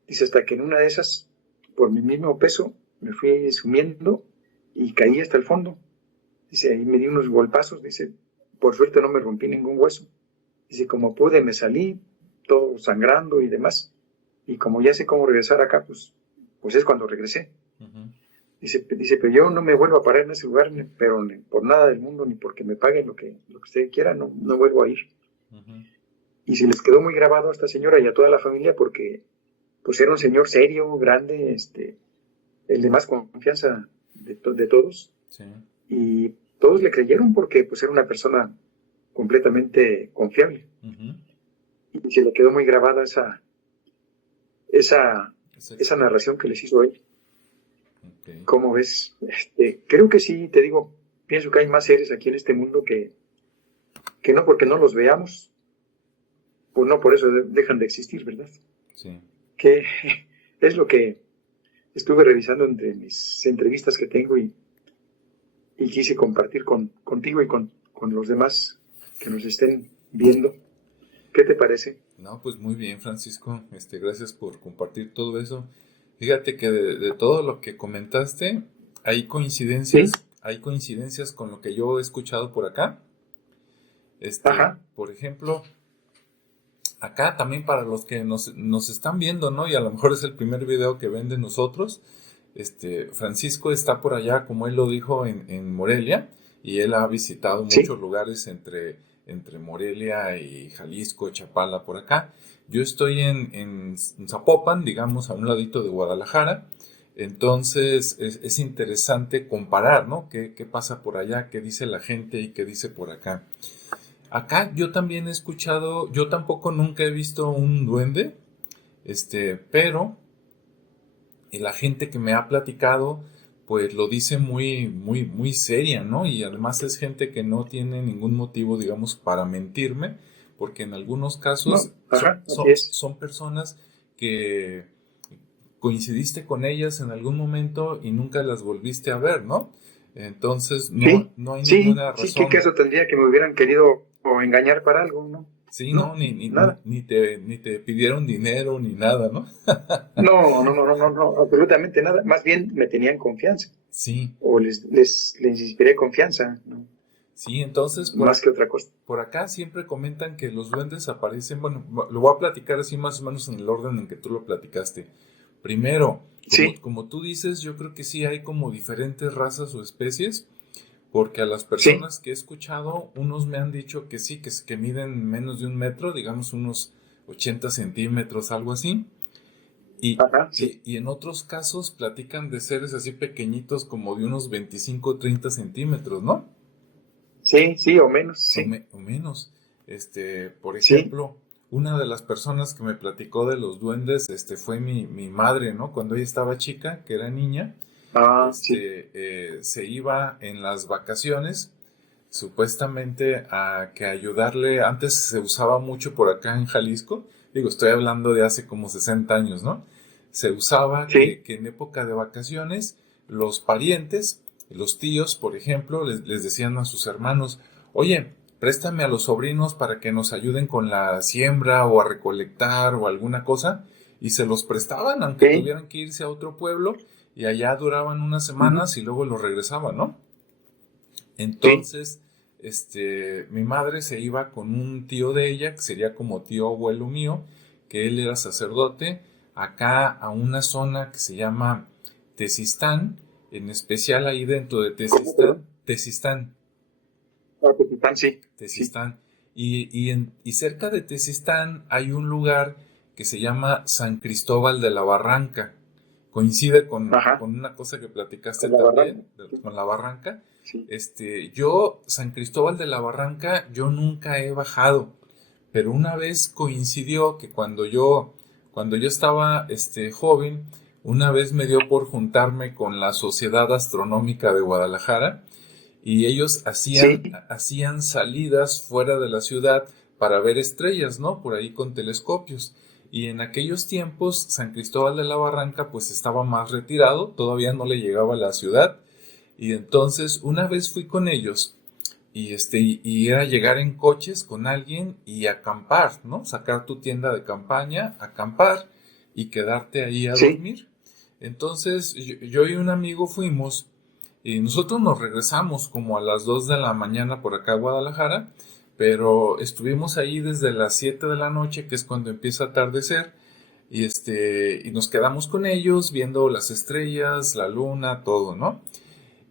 Dice, hasta que en una de esas, por mi mismo peso, me fui sumiendo y caí hasta el fondo. Dice, ahí me di unos golpazos. Dice, por suerte no me rompí ningún hueso. Dice, como pude, me salí, todo sangrando y demás. Y como ya sé cómo regresar acá, pues es cuando regresé. Ujú. Dice, pero yo no me vuelvo a parar en ese lugar, pero ni por nada del mundo, ni porque me paguen lo que usted quiera, no vuelvo a ir. Ujú. Y se les quedó muy grabado a esta señora y a toda la familia porque pues era un señor serio, grande, el de más confianza de todos. Sí. Y todos le creyeron porque pues era una persona completamente confiable. Ujú. Y se le quedó muy grabada esa Exacto. narración que les hizo él. Ok. ¿Cómo ves? Creo que sí, te digo, pienso que hay más seres aquí en este mundo que no porque no los veamos, pues no por eso dejan de existir, ¿verdad? Sí. Que es lo que estuve revisando entre mis entrevistas que tengo y quise compartir contigo y con los demás que nos estén viendo. ¿Qué te parece? No, pues muy bien, Francisco. Gracias por compartir todo eso. Fíjate que de todo lo que comentaste, Sí, hay coincidencias con lo que yo he escuchado por acá. ajá, Por ejemplo, acá también para los que nos están viendo, ¿no? Y a lo mejor es el primer video que ven de nosotros. Francisco está por allá, como él lo dijo, en Morelia, y él ha visitado sí, muchos lugares entre Morelia y Jalisco, Chapala, por acá. Yo estoy en Zapopan, digamos, a un ladito de Guadalajara. Entonces es interesante comparar, ¿no? ¿Qué pasa por allá? ¿Qué dice la gente y qué dice por acá? Acá yo también he escuchado, yo tampoco nunca he visto un duende, pero y la gente que me ha platicado, pues lo dice muy, muy, muy seria, ¿no? Y además es gente que no tiene ningún motivo, digamos, para mentirme, porque en algunos casos no, ajá, así es. son personas que coincidiste con ellas en algún momento y nunca las volviste a ver, ¿no? Entonces Sí, no hay sí, ninguna sí, ¿qué razón. caso tendría que me hubieran querido o engañar para algo, no? Sí, no, No, nada. ni te pidieron dinero ni nada, ¿no? No, no, no, no, no, no, absolutamente nada. Más bien me tenían confianza Sí, o les inspiré confianza, ¿no? sí, entonces Más que otra cosa. por acá siempre comentan que los duendes aparecen, bueno, lo voy a platicar así más o menos en el orden en que tú lo platicaste. Primero, Sí, como tú dices, yo creo que sí hay como diferentes razas o especies, porque a las sí, personas que he escuchado, unos me han dicho que sí, que miden menos de 1 metro, digamos unos 80 centímetros, algo así. ajá, sí, Y en otros casos platican de seres así pequeñitos como de unos 25 o 30 centímetros, ¿no? sí, sí, o menos, sí, O menos. Por sí, ejemplo, una de las personas que me platicó de los duendes, fue mi madre, ¿no? Cuando ella estaba chica, que era niña, sí, se iba en las vacaciones, supuestamente a que ayudarle, antes se usaba mucho por acá en Jalisco, digo, estoy hablando de hace como 60 años, ¿no? Se usaba sí, que en época de vacaciones los parientes, los tíos, por ejemplo, les decían a sus hermanos, oye, préstame a los sobrinos para que nos ayuden con la siembra o a recolectar o alguna cosa, y se los prestaban, aunque sí, tuvieran que irse a otro pueblo, y allá duraban unas semanas y luego los regresaban, ¿no? Entonces, mi madre se iba con un tío de ella, que sería como tío abuelo mío, que él era sacerdote, acá a una zona que se llama Tezistán, en especial ahí dentro de Tezistán. Tezistán, sí. Tezistán. Y cerca de Tezistán hay un lugar que se llama San Cristóbal de la Barranca. Coincide con una cosa que platicaste también, con la Barranca. Sí. Yo, San Cristóbal de la Barranca, yo nunca he bajado, pero una vez coincidió que cuando yo estaba joven, una vez me dio por juntarme con la Sociedad Astronómica de Guadalajara, y ellos hacían salidas fuera de la ciudad para ver estrellas, ¿no? Por ahí con telescopios. Y en aquellos tiempos, San Cristóbal de la Barranca pues estaba más retirado, todavía no le llegaba a la ciudad. Y entonces una vez fui con ellos y era llegar en coches con alguien y acampar, ¿no? Sacar tu tienda de campaña, acampar y quedarte ahí a dormir. Entonces yo y un amigo fuimos y nosotros nos regresamos como a las 2 de la mañana por acá a Guadalajara, pero estuvimos ahí desde las 7 de la noche, que es cuando empieza a atardecer, y nos quedamos con ellos viendo las estrellas, la luna, todo, ¿no?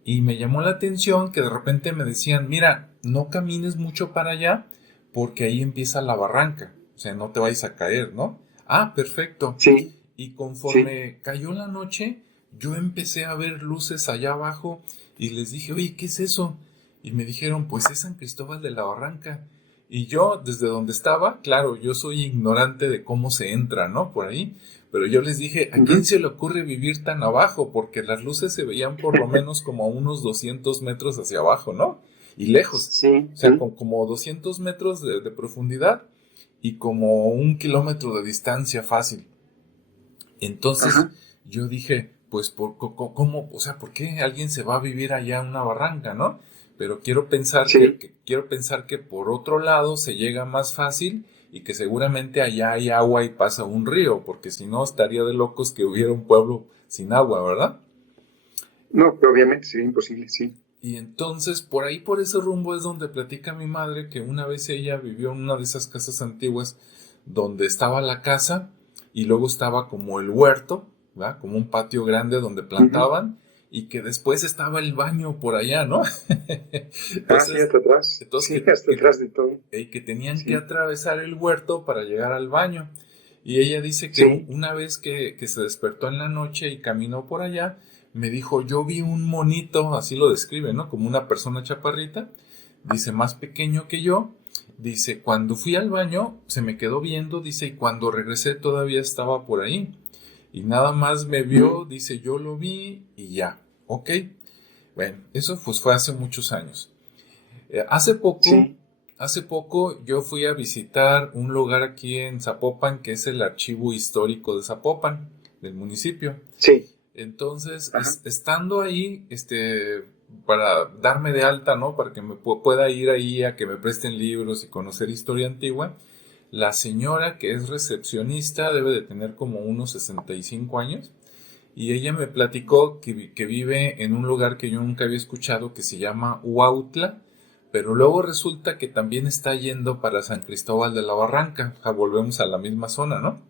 Y me llamó la atención que de repente me decían, mira, no camines mucho para allá porque ahí empieza la barranca, o sea, no te vayas a caer, ¿no? Ah, perfecto. Sí. Y conforme cayó la noche, yo empecé a ver luces allá abajo y les dije, oye, ¿qué es eso? Y me dijeron, pues es San Cristóbal de la Barranca. Y yo, desde donde estaba, claro, yo soy ignorante de cómo se entra, ¿no? Por ahí. Pero yo les dije, ¿a quién se le ocurre vivir tan abajo? Porque las luces se veían por lo menos como a unos 200 metros hacia abajo, ¿no? Y lejos. Sí. O sea, como 200 metros de profundidad y como 1 kilómetro de distancia fácil. Entonces yo dije, pues, ¿cómo? O sea, ¿por qué alguien se va a vivir allá en una barranca, no? Pero quiero pensar que por otro lado se llega más fácil y que seguramente allá hay agua y pasa un río, porque si no estaría de locos que hubiera un pueblo sin agua, ¿verdad? No, pero obviamente sería imposible, sí. Y entonces por ahí, por ese rumbo es donde platica mi madre que una vez ella vivió en una de esas casas antiguas donde estaba la casa y luego estaba como el huerto, ¿verdad? Como un patio grande donde plantaban y que después estaba el baño por allá, ¿no? Entonces, hasta atrás. Hasta atrás de todo. Que tenían que atravesar el huerto para llegar al baño. Y ella dice que una vez que se despertó en la noche y caminó por allá, me dijo, yo vi un monito, así lo describe, ¿no? Como una persona chaparrita, dice, más pequeño que yo. Dice, cuando fui al baño, se me quedó viendo, dice, y cuando regresé todavía estaba por ahí. Y nada más me vio, dice, yo lo vi y ya, ¿ok? Bueno, eso pues fue hace muchos años. Hace poco yo fui a visitar un lugar aquí en Zapopan, que es el Archivo Histórico de Zapopan, del municipio. Sí. Entonces, estando ahí, para darme de alta, ¿no? Para que me pueda ir ahí a que me presten libros y conocer historia antigua, la señora que es recepcionista debe de tener como unos 65 años y ella me platicó que vive en un lugar que yo nunca había escuchado que se llama Huautla, pero luego resulta que también está yendo para San Cristóbal de la Barranca, o sea, volvemos a la misma zona, ¿no?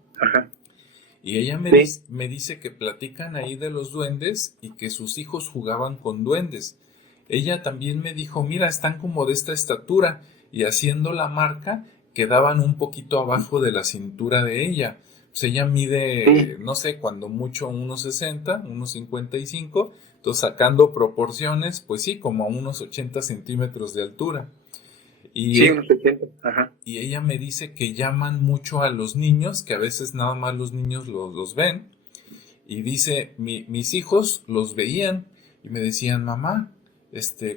Y ella me dice que platican ahí de los duendes y que sus hijos jugaban con duendes. Ella también me dijo, mira, están como de esta estatura y haciendo la marca quedaban un poquito abajo de la cintura de ella. Pues ella mide, no sé, cuando mucho 1,60, 1,55, entonces sacando proporciones, pues sí, como a unos 80 centímetros de altura. Sí, unos 80, Y ella me dice que llaman mucho a los niños, que a veces nada más los niños los ven. Y dice, mis hijos los veían y me decían, mamá,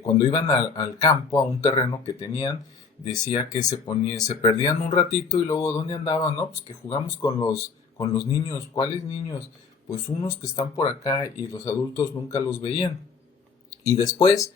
cuando iban al campo, a un terreno que tenían, decía que se perdían un ratito y luego, ¿dónde andaban? No, pues que jugamos con los niños. ¿Cuáles niños? Pues unos que están por acá y los adultos nunca los veían. Y después,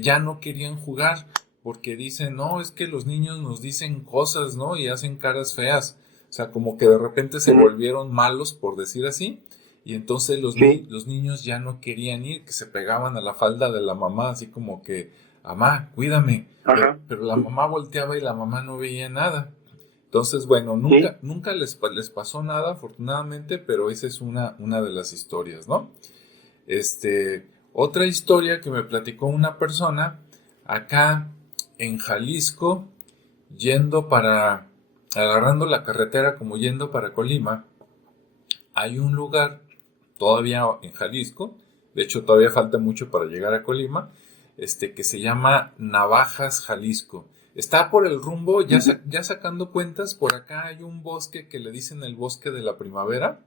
ya no querían jugar porque dicen, no, es que los niños nos dicen cosas, ¿no? Y hacen caras feas. O sea, como que de repente se volvieron malos, por decir así. Y entonces Sí. los niños ya no querían ir, que se pegaban a la falda de la mamá, así como que, mamá, cuídame. Ajá. Pero la mamá volteaba y la mamá no veía nada. Entonces, bueno, Sí. nunca les pasó nada, afortunadamente, pero esa es una de las historias, ¿no? Otra historia que me platicó una persona acá en Jalisco, agarrando la carretera como yendo para Colima, hay un lugar todavía en Jalisco, de hecho todavía falta mucho para llegar a Colima, que se llama Navajas, Jalisco. Está por el rumbo, ya sacando cuentas, por acá hay un bosque que le dicen el bosque de la primavera,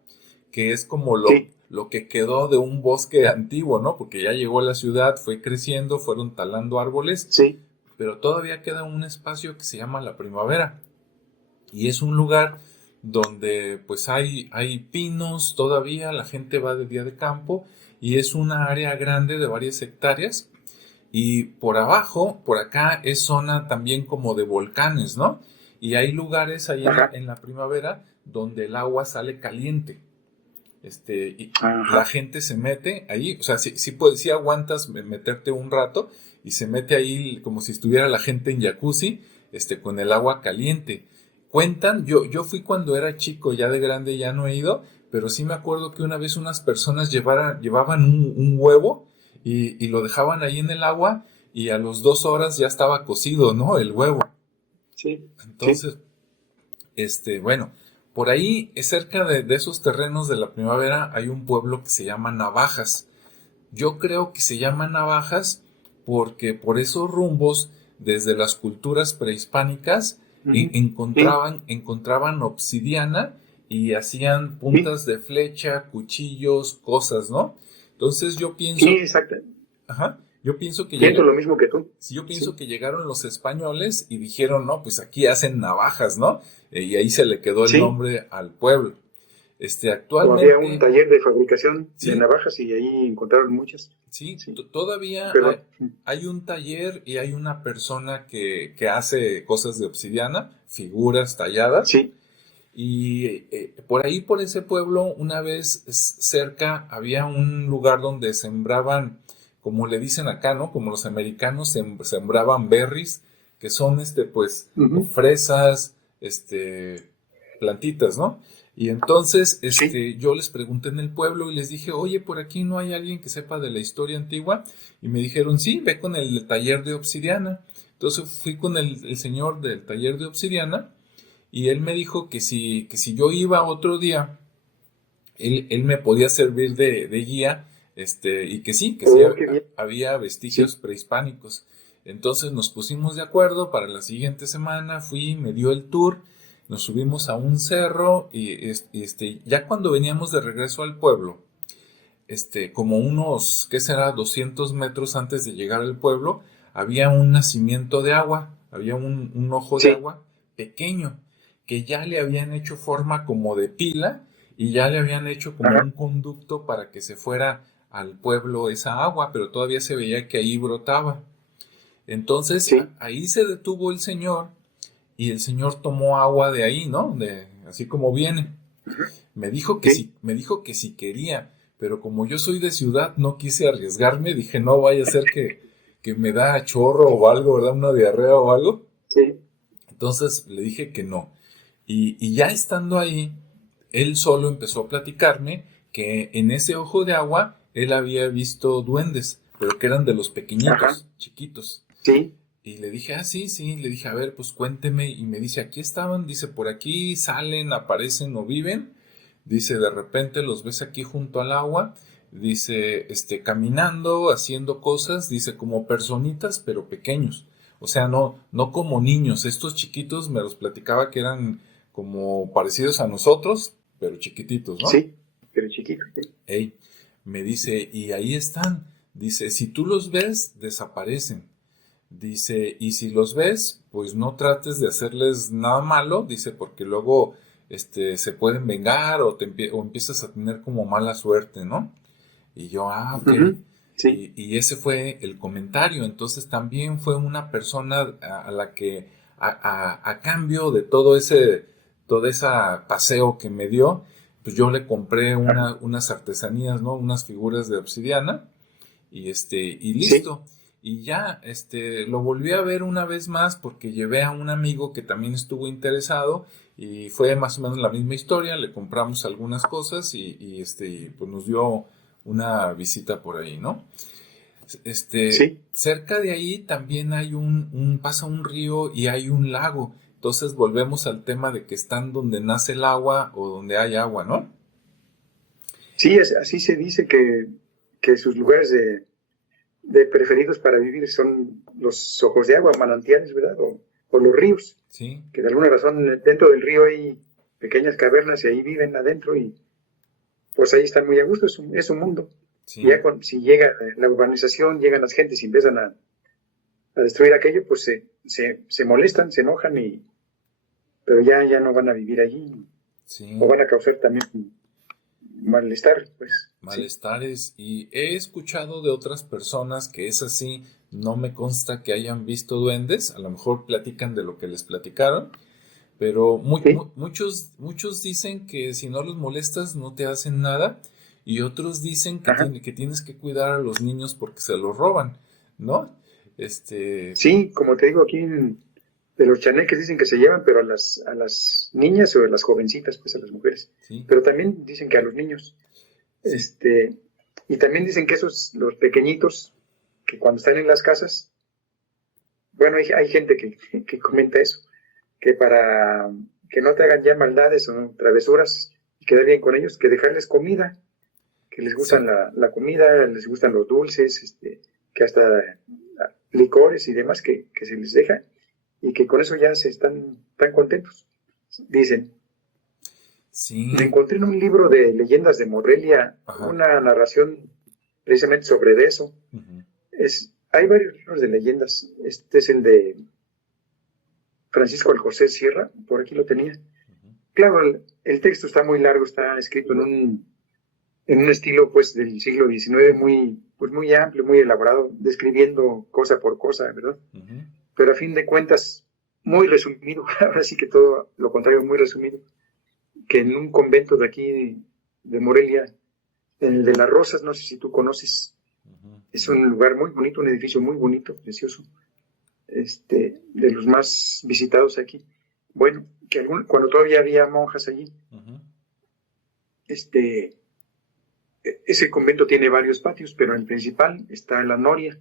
que es como Sí. lo que quedó de un bosque antiguo, ¿no? Porque ya llegó a la ciudad, fue creciendo, fueron talando árboles, Sí. pero todavía queda un espacio que se llama la primavera. Y es un lugar donde pues hay pinos todavía, la gente va de día de campo y es una área grande de varias hectáreas. Y por abajo, por acá, es zona también como de volcanes, ¿no? Y hay lugares ahí Ajá. en la primavera donde el agua sale caliente. Y la Ajá. gente se mete ahí, o sea, sí aguantas meterte un rato y se mete ahí como si estuviera la gente en jacuzzi, con el agua caliente. Cuentan, yo fui cuando era chico, ya de grande ya no he ido, pero sí me acuerdo que una vez unas personas llevaban un huevo y lo dejaban ahí en el agua y a las 2 horas ya estaba cocido, ¿no? El huevo. Sí. Sí. Entonces, bueno, por ahí, cerca de esos terrenos de la primavera, hay un pueblo que se llama Navajas. Yo creo que se llama Navajas porque por esos rumbos, desde las culturas prehispánicas, Ujú. Sí. encontraban obsidiana y hacían Sí. puntas de flecha, cuchillos, cosas, ¿no? Entonces Sí, exacto. ajá, yo pienso que Pienso llega, lo mismo que tú. Sí, yo pienso Sí. que llegaron los españoles y dijeron, no, pues aquí hacen navajas, ¿no? Y ahí se le quedó el Sí. nombre al pueblo. O había un Actualmente, taller de fabricación de sí, navajas y ahí encontraron muchas. sí, Sí. todavía Pero hay un taller y hay una persona que hace cosas de obsidiana, figuras talladas. sí. Y por ahí, por ese pueblo, una vez cerca había un lugar donde sembraban, como le dicen acá, ¿no? Como los americanos sembraban berries, que son, pues, o Ujú. fresas, plantitas, ¿no? Y entonces, Sí. yo les pregunté en el pueblo y les dije, oye, por aquí no hay alguien que sepa de la historia antigua. Y me dijeron, sí, ve con el taller de obsidiana. Entonces fui con el señor del taller de obsidiana y él me dijo que si yo iba otro día, él me podía servir de guía, y que sí Oh, qué bien. había Sí. vestigios prehispánicos. Entonces nos pusimos de acuerdo para la siguiente semana, me dio el tour, nos subimos a un cerro y ya cuando veníamos de regreso al pueblo, como unos, ¿qué será? 200 metros antes de llegar al pueblo, había un nacimiento de agua, había un ojo de Sí. agua pequeño, que ya le habían hecho forma como de pila y ya le habían hecho como Ajá. un conducto para que se fuera al pueblo esa agua, pero todavía se veía que ahí brotaba. Entonces Sí. ahí se detuvo el señor y el señor tomó agua de ahí, ¿no? Así como viene. Ujú. Sí. Me dijo que si quería, pero como yo soy de ciudad, no quise arriesgarme, dije, no vaya a ser que me da chorro o algo, ¿verdad? Una diarrea o algo. Sí. Entonces le dije que no. Y ya estando ahí, él solo empezó a platicarme que en ese ojo de agua él había visto duendes, pero que eran de los Ajá. pequeñitos, chiquitos. Sí. Y le dije, sí, le dije, a ver, pues cuénteme. Y me dice, aquí estaban, dice, por aquí salen, aparecen o viven. Dice, de repente los ves aquí junto al agua. Dice, caminando, haciendo cosas, dice, como personitas, pero pequeños. O sea, no como niños. Estos chiquitos me los platicaba que eran como parecidos a nosotros, pero chiquititos, ¿no? Sí. Pero chiquito. Sí. Ey, me dice, y ahí están. Dice, si tú los ves, desaparecen. Dice, y si los ves, pues no trates de hacerles nada malo, dice, porque luego se pueden vengar o empiezas a tener como mala suerte, ¿no? Y yo, ok. Ujú. Sí. Y ese fue el comentario. Entonces también fue una persona a la que, a cambio de todo ese paseo que me dio, pues yo le compré unas artesanías, ¿no? Unas figuras de obsidiana y listo. Sí, Y ya, lo volví a ver una vez más porque llevé a un amigo que también estuvo interesado y fue más o menos la misma historia, le compramos algunas cosas y pues nos dio una visita por ahí, ¿no? sí. Cerca de ahí también hay pasa un río y hay un lago. Entonces volvemos al tema de que están donde nace el agua o donde hay agua, ¿no? Sí, así se dice que sus lugares de preferidos para vivir son los ojos de agua, manantiales, ¿verdad? O los ríos, Sí, que de alguna razón dentro del río hay pequeñas cavernas y ahí viven adentro y pues ahí están muy a gusto, es un mundo. Y sí, ya si llega la urbanización, llegan las gentes y empiezan a destruir aquello, pues se molestan, se enojan, pero ya no van a vivir allí o sí. van a causar también malestar, pues sí. Malestares. Y he escuchado de otras personas que es así, no me consta que hayan visto duendes, a lo mejor platican de lo que les platicaron, pero Sí, muchos dicen que si no los molestas no te hacen nada y otros dicen ajá. que tienes que cuidar a los niños porque se los roban, ¿no? Este, Sí, como te digo, aquí de los chaneques dicen que se llevan, pero a las niñas o a las jovencitas, pues a las mujeres. sí, Pero también dicen que a los niños. sí, Este, y también dicen que los pequeñitos, que cuando están en las casas, bueno, hay gente que comenta eso, que para que no te hagan ya maldades o travesuras y quedar bien con ellos, que dejarles comida, que les gustan sí, la comida, les gustan los dulces, que hasta licores y demás que se les deja y que con eso ya se están tan contentos. Dicen, me sí, encontré en un libro de leyendas de Morelia ajá, una narración precisamente sobre eso. ujú, Hay varios libros de leyendas. Este es el de Francisco el José Sierra, por aquí lo tenía. ujú, Claro, el texto está muy largo, está escrito en un estilo pues del siglo XIX muy amplio, muy elaborado, describiendo cosa por cosa, ¿verdad? ujú, Pero a fin de cuentas, muy resumido, ahora sí que todo lo contrario, muy resumido, que en un convento de aquí, de Morelia, en el de las Rosas, no sé si tú conoces, ujú, es no, un lugar muy bonito, un edificio muy bonito, precioso, de los más visitados aquí. Bueno, cuando todavía había monjas allí, ujú, este, ese convento tiene varios patios, pero en el principal está la noria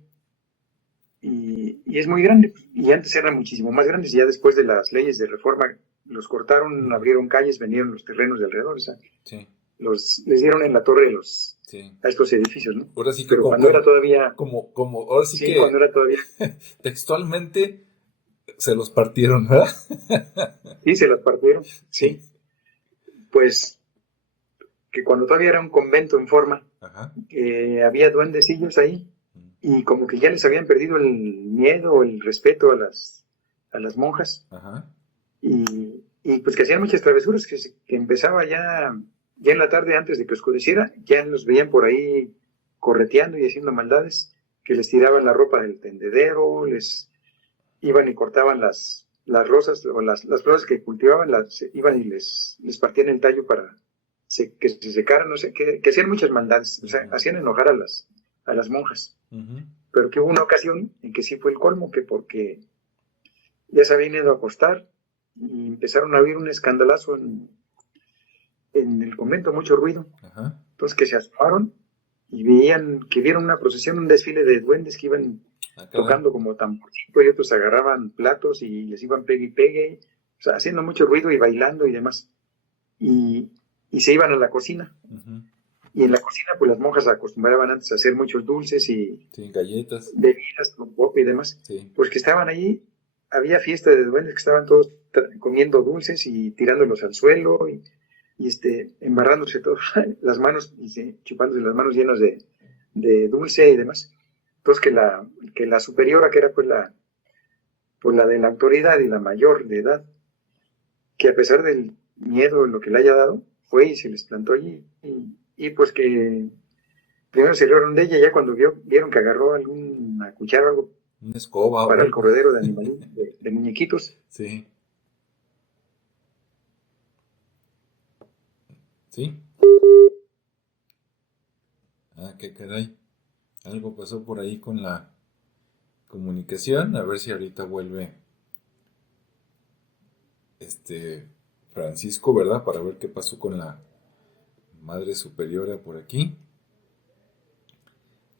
y es muy grande. Y antes eran muchísimo más grandes y ya después de las leyes de reforma los cortaron, ujú, abrieron calles, vendieron los terrenos de alrededor, o sea, sí, les dieron en la torre sí. a estos edificios, ¿no? Ahora sí que Pero cuando era todavía, ahora sí sí, cuando que era todavía, textualmente se los partieron, ¿verdad? sí, se las partieron, Sí. sí, pues que cuando todavía era un convento en forma, Ajá. había duendecillos ahí y como que ya les habían perdido el miedo o el respeto a las monjas Ajá. y pues que hacían muchas travesuras, que empezaba ya en la tarde antes de que oscureciera, ya los veían por ahí correteando y haciendo maldades, que les tiraban la ropa del tendedero, les iban y cortaban las rosas o las flores que cultivaban, iban y les partían el tallo para que se secaran, no sé, que hacían muchas maldades, o sea, Ujú, hacían enojar a las monjas. ujú, Pero que hubo una ocasión en que sí fue el colmo, que porque ya se habían ido a acostar y empezaron a oír un escandalazo en el convento, mucho ruido. ajá. Entonces que se asomaron y vieron una procesión, un desfile de duendes que iban Ah, caray. tocando como tamborcito y otros agarraban platos y les iban pegue y pegue, o sea, haciendo mucho ruido y bailando y demás. Y, y se iban a la cocina. Ujú, Y en la cocina, pues las monjas acostumbraban antes a hacer muchos dulces y sí, galletas. bebidas con poco y demás. Sí. Pues que estaban ahí, había fiesta de duendes que estaban todos comiendo dulces y tirándolos al suelo y embarrándose todas las manos y chupándose las manos llenas de dulce y demás. Entonces que la superiora, que era pues la de la autoridad y la mayor de edad, que a pesar del miedo, lo que le haya dado, fue y se les plantó allí y pues que primero se rieron de ella, ya cuando vieron que agarró alguna cuchara o algo Una escoba o para el algo. corredero de animalitos, de muñequitos, Sí. ¿Sí? Ah, qué caray. Algo pasó por ahí con la comunicación. A ver si ahorita vuelve Francisco, ¿verdad? Para ver qué pasó con la Madre Superiora por aquí.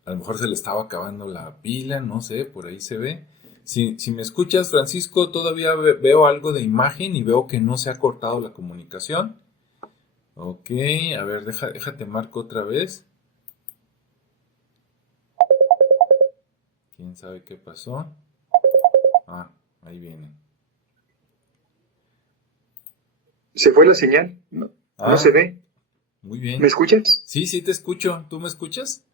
A lo mejor se le estaba acabando la pila, no sé, por ahí se ve. Si me escuchas, Francisco, todavía veo algo de imagen y veo que no se ha cortado la comunicación. Ok, a ver, déjate marco otra vez. ¿Quién sabe qué pasó? Ah, ahí viene. Se fue la señal, no se Ah, ve. muy ¿Me bien. escuchas? Sí, sí te escucho. ¿Tú me escuchas?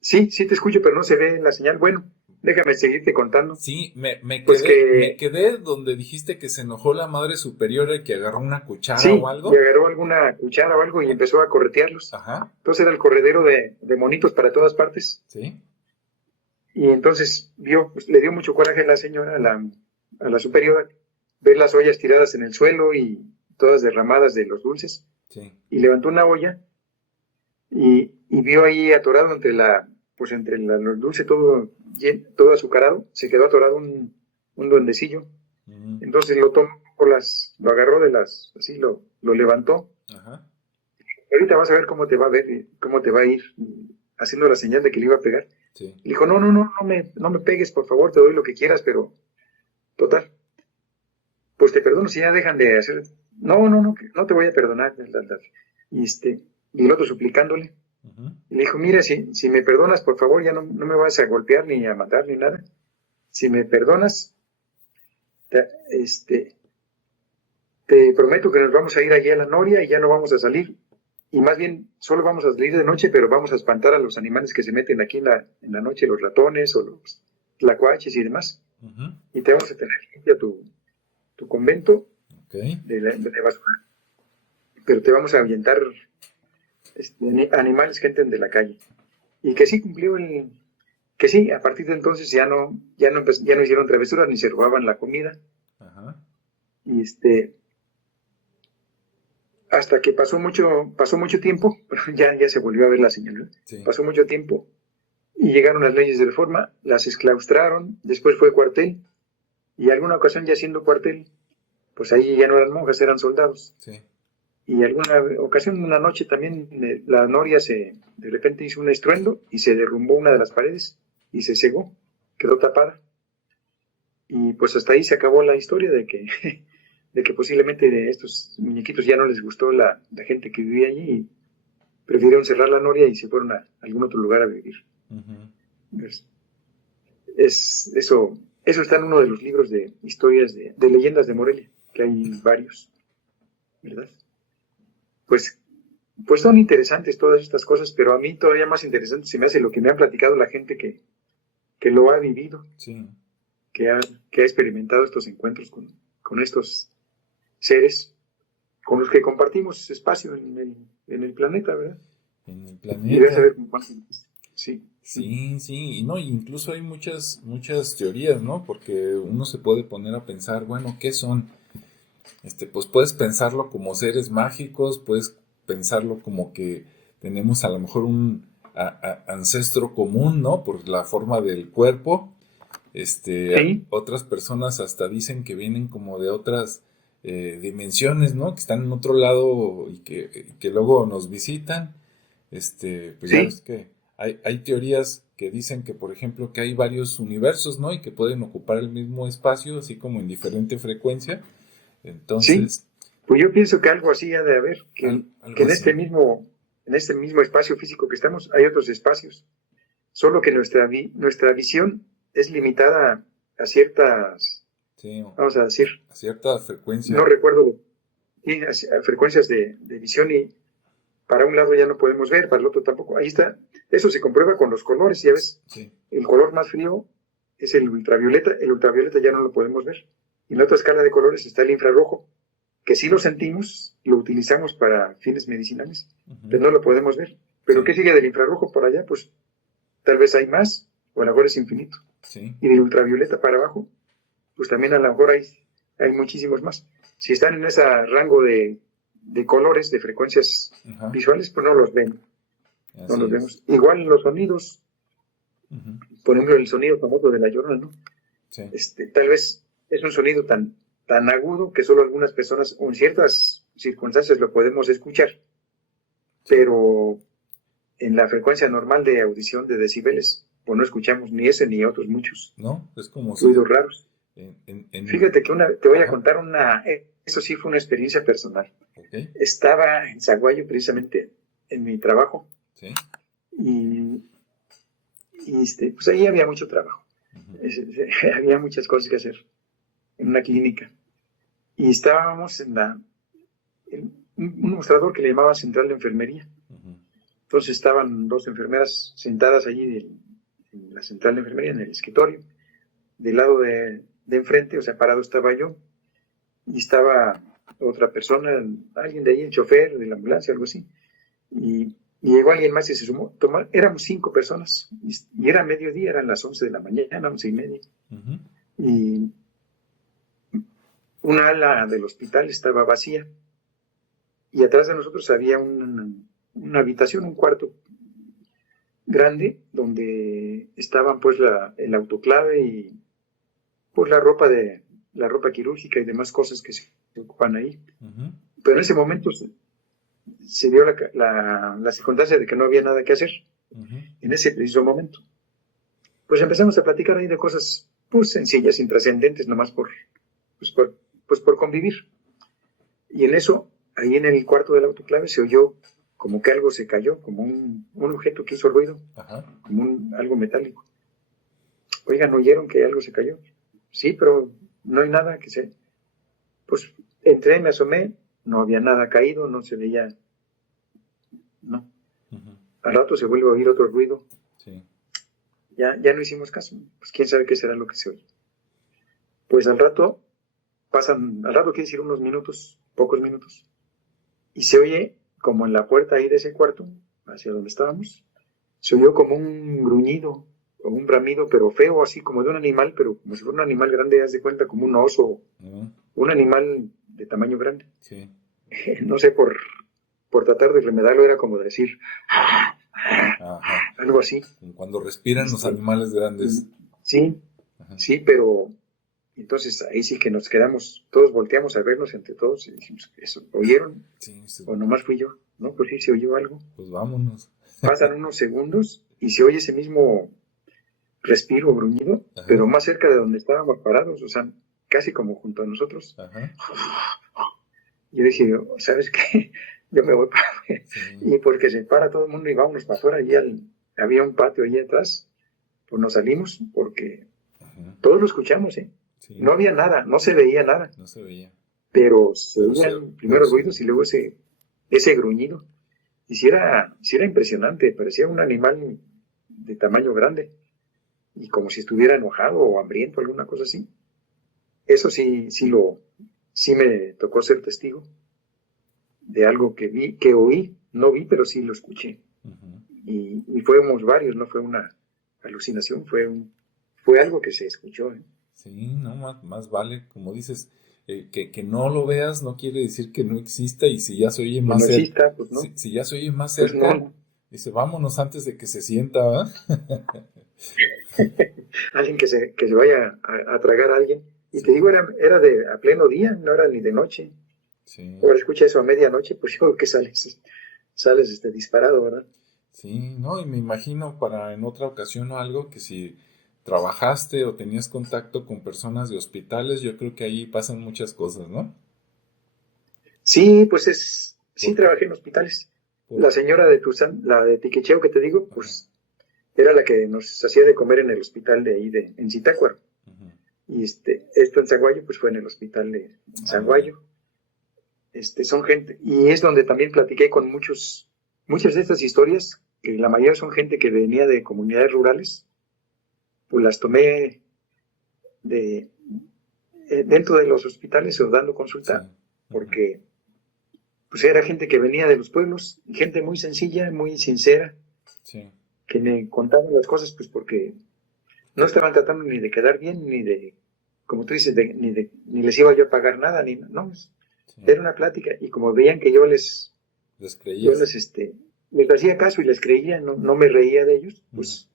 Sí, sí te escucho, pero no se ve la señal. Bueno, déjame seguirte contando. Sí, me Pues quedé, me que quedé donde dijiste que se enojó la Madre Superiora y que agarró una cuchara o sí, le algo. agarró alguna cuchara o algo y empezó a corretearlos. Ajá, Entonces era el corredero de monitos para todas partes. sí. Y entonces pues, le dio mucho coraje a la señora, a la superiora, ver las ollas tiradas en el suelo y todas derramadas de los dulces. Sí. Y levantó una olla y vio ahí atorado pues los dulces todo azucarado, se quedó atorado un duendecillo. Mm, Entonces lo tomó lo agarró así lo levantó. ajá. Ahorita vas a ver cómo te va a ver, cómo te va a ir haciendo la señal de que le iba a pegar. Sí. Le dijo, no me pegues, por favor, te doy lo que quieras, pero total, pues te perdono si ya dejan de hacer. No te voy a perdonar. Y el otro suplicándole. Ujú. Y le dijo, mira, si me perdonas, por favor, ya no me vas a golpear ni a matar ni nada. Si me perdonas, te, este, te prometo que nos vamos a ir allí a la noria y ya no vamos a salir. Y más bien, solo vamos a salir de noche, pero vamos a espantar a los animales que se meten aquí en la noche, los ratones o los tlacuaches y demás. Ujú. Y te vamos a tener limpia tu convento Ok. de basura, pero te vamos a ahuyentar animales que entren de la calle. Y que sí cumplió que sí, a partir de entonces ya no hicieron travesuras ni se robaban la comida. Ajá. Y hasta que pasó mucho tiempo, ya se volvió a ver la señal, ¿no? Sí. Pasó mucho tiempo y llegaron las leyes de reforma, las exclaustraron, después fue cuartel y alguna ocasión ya siendo cuartel, pues ahí ya no eran monjas, eran soldados. Sí. Y alguna ocasión, una noche también, la noria de repente hizo un estruendo y se derrumbó una de las paredes y se cegó, quedó tapada. Y pues hasta ahí se acabó la historia de que, de que posiblemente de estos muñequitos ya no les gustó la gente que vivía allí y prefirieron cerrar la noria y se fueron a algún otro lugar a vivir. Ujú. Eso está en uno de los libros de historias de leyendas de Morelia, que hay varios, ¿verdad? Pues son interesantes todas estas cosas, pero a mí todavía más interesante se me hace lo que me han platicado la gente que lo ha vivido, Sí. que ha experimentado estos encuentros con estos seres con los que compartimos espacio en el planeta, ¿verdad? En el Y debes planeta. saber cómo pasa. Sí. Sí, sí, y no, incluso hay muchas teorías, ¿no? Porque uno se puede poner a pensar, bueno, ¿qué son? Pues puedes pensarlo como seres mágicos, puedes pensarlo como que tenemos a lo mejor un ancestro común, ¿no? Por la forma del cuerpo. Sí, Otras personas hasta dicen que vienen como de otras dimensiones, ¿no? Que están en otro lado y que luego nos visitan. Pues ya ves sí, que hay teorías que dicen que, por ejemplo, que hay varios universos, ¿no? Y que pueden ocupar el mismo espacio, así como en diferente frecuencia. sí. Entonces, Pues yo pienso que algo así ha de haber, que algo en este así. mismo espacio físico que estamos hay otros espacios, solo que nuestra visión es limitada a ciertas, Sí, vamos a decir, a cierta no frecuencia. recuerdo, y a frecuencias de visión y para un lado ya no podemos ver, para el otro tampoco. Ahí está, eso se comprueba con los colores, ya ves, Sí, el color más frío es el ultravioleta ya no lo podemos ver. Y en la otra escala de colores está el infrarrojo, que sí lo sentimos, lo utilizamos para fines medicinales, ujú, pero no lo podemos ver. Pero sí, ¿qué sigue del infrarrojo para allá? Pues tal vez hay más, o a lo mejor es infinito. sí, Y del ultravioleta para abajo, pues también a lo mejor hay muchísimos más. Si están en ese rango de colores, de frecuencias Ajá. visuales, pues no los ven, no Así los es. vemos. Igual los sonidos, Ujú. por ejemplo, el sonido famoso de La Llorona, ¿no? Sí. Tal vez es un sonido tan agudo que solo algunas personas o en ciertas circunstancias lo podemos escuchar, pero en la frecuencia normal de audición de decibeles, pues no escuchamos ni ese ni otros muchos ¿No? Es como si ruidos raros. en... Fíjate que te voy a Ajá. contar eso sí fue una experiencia personal. Ok. Estaba en Zaguayo precisamente en mi trabajo Sí. y pues ahí había mucho trabajo. Ujú. Había muchas cosas que hacer en una clínica. Y estábamos en un mostrador que le llamaba Central de Enfermería. Ujú. Entonces estaban dos enfermeras sentadas allí en la Central de Enfermería, en el escritorio. Del lado de enfrente, o sea, parado estaba yo, y estaba otra persona, alguien de ahí, el chofer de la ambulancia, algo así. Y llegó alguien más y se sumó. Éramos 5 personas, y era mediodía, eran las 11 de la mañana, 11:30. Ujú. Y una ala del hospital estaba vacía, y atrás de nosotros había una habitación, un cuarto grande, donde estaban pues el autoclave y pues la ropa quirúrgica y demás cosas que se ocupan ahí. Ujú. Pero en ese momento se dio la circunstancia de que no había nada que hacer Ujú. en ese preciso momento. Pues empezamos a platicar ahí de cosas pues sencillas, intrascendentes, nomás pues por, por convivir. Y en eso, ahí en el cuarto del autoclave se oyó como que algo se cayó, como un objeto que hizo ruido, Ajá. como algo metálico. Oigan, ¿oyeron que algo se cayó? Sí, pero no hay nada que se... Pues entré, me asomé, no había nada caído, no se veía, no. Ujú. Al rato se vuelve a oír otro ruido, Sí. ya no hicimos caso, pues quién sabe qué será lo que se oye. Pues al rato quiere decir unos minutos, pocos minutos, y se oye como en la puerta ahí de ese cuarto, hacia donde estábamos, se oyó como un gruñido o un bramido, pero feo, así como de un animal, pero como si fuera un animal grande, haz de cuenta, como un oso, Ujú. un animal de tamaño grande. Sí. No sé, por tratar de remedarlo, era como decir Ajá. algo así. Como cuando respiran los Este, animales grandes. sí, Ajá. sí, pero entonces ahí sí que nos quedamos, todos volteamos a vernos entre todos y dijimos, ¿eso oyeron? Sí, ¿O nomás fui yo? No, pues sí se oyó algo. pues vámonos. Pasan unos segundos y se oye ese mismo respiro o gruñido, Ajá. pero más cerca de donde estábamos parados, o sea, casi como junto a nosotros. Ajá. Yo dije, ¿sabes qué? Yo me voy para afuera. Sí. Y porque se para todo el mundo y vámonos para afuera. Había un patio ahí atrás, pues nos salimos porque Ajá. todos lo escuchamos, ¿eh? Sí. No había nada, no se veía nada, No se veía. pero se Pero oían primero se ruidos y luego ese gruñido. Y si era impresionante, parecía un animal de tamaño grande y como si estuviera enojado o hambriento, alguna cosa así. Eso sí me tocó ser testigo de algo que oí, no vi, pero sí lo escuché. Ujú. Y fuimos varios, no fue una alucinación, fue algo que se escuchó, ¿eh? Sí, no, más vale, como dices, que no lo veas no quiere decir que no exista y si ya se oye Que más no cerca, exista, pues no, si ya se oye más pues cerca, no. dice, vámonos antes de que se sienta, ¿verdad? Alguien que se vaya a tragar a alguien. Y te Sí, digo, era a pleno día, no era ni de noche. sí, Ahora escucha eso a medianoche, pues yo creo que sales disparado, ¿verdad? sí, no, y me imagino para en otra ocasión o algo que si trabajaste o tenías contacto con personas de hospitales, yo creo que ahí pasan muchas cosas, ¿no? Sí, pues sí Porque, trabajé en hospitales. por, La señora de Tuzán, la de Tiquecheo que te digo, ajá, pues era la que nos hacía de comer en el hospital de ahí, en Zitácuaro. ujú. Y esto en Zaguayo, pues fue en el hospital de Ah, muy bien, Zaguayo. Son gente, y es donde también platiqué con muchas de estas historias, que la mayoría son gente que venía de comunidades rurales, pues las tomé de, dentro de los hospitales o dando sí, consulta, ujú, porque pues era gente que venía de los pueblos, gente muy sencilla, muy sincera, sí, que me contaban las cosas pues porque no que, estaban tratando ni de quedar bien, ni de, como tú dices, ni les iba yo a pagar nada, no, Sí. Era una plática, y como veían que yo les creías. les hacía caso y les creía, no me reía de ellos, pues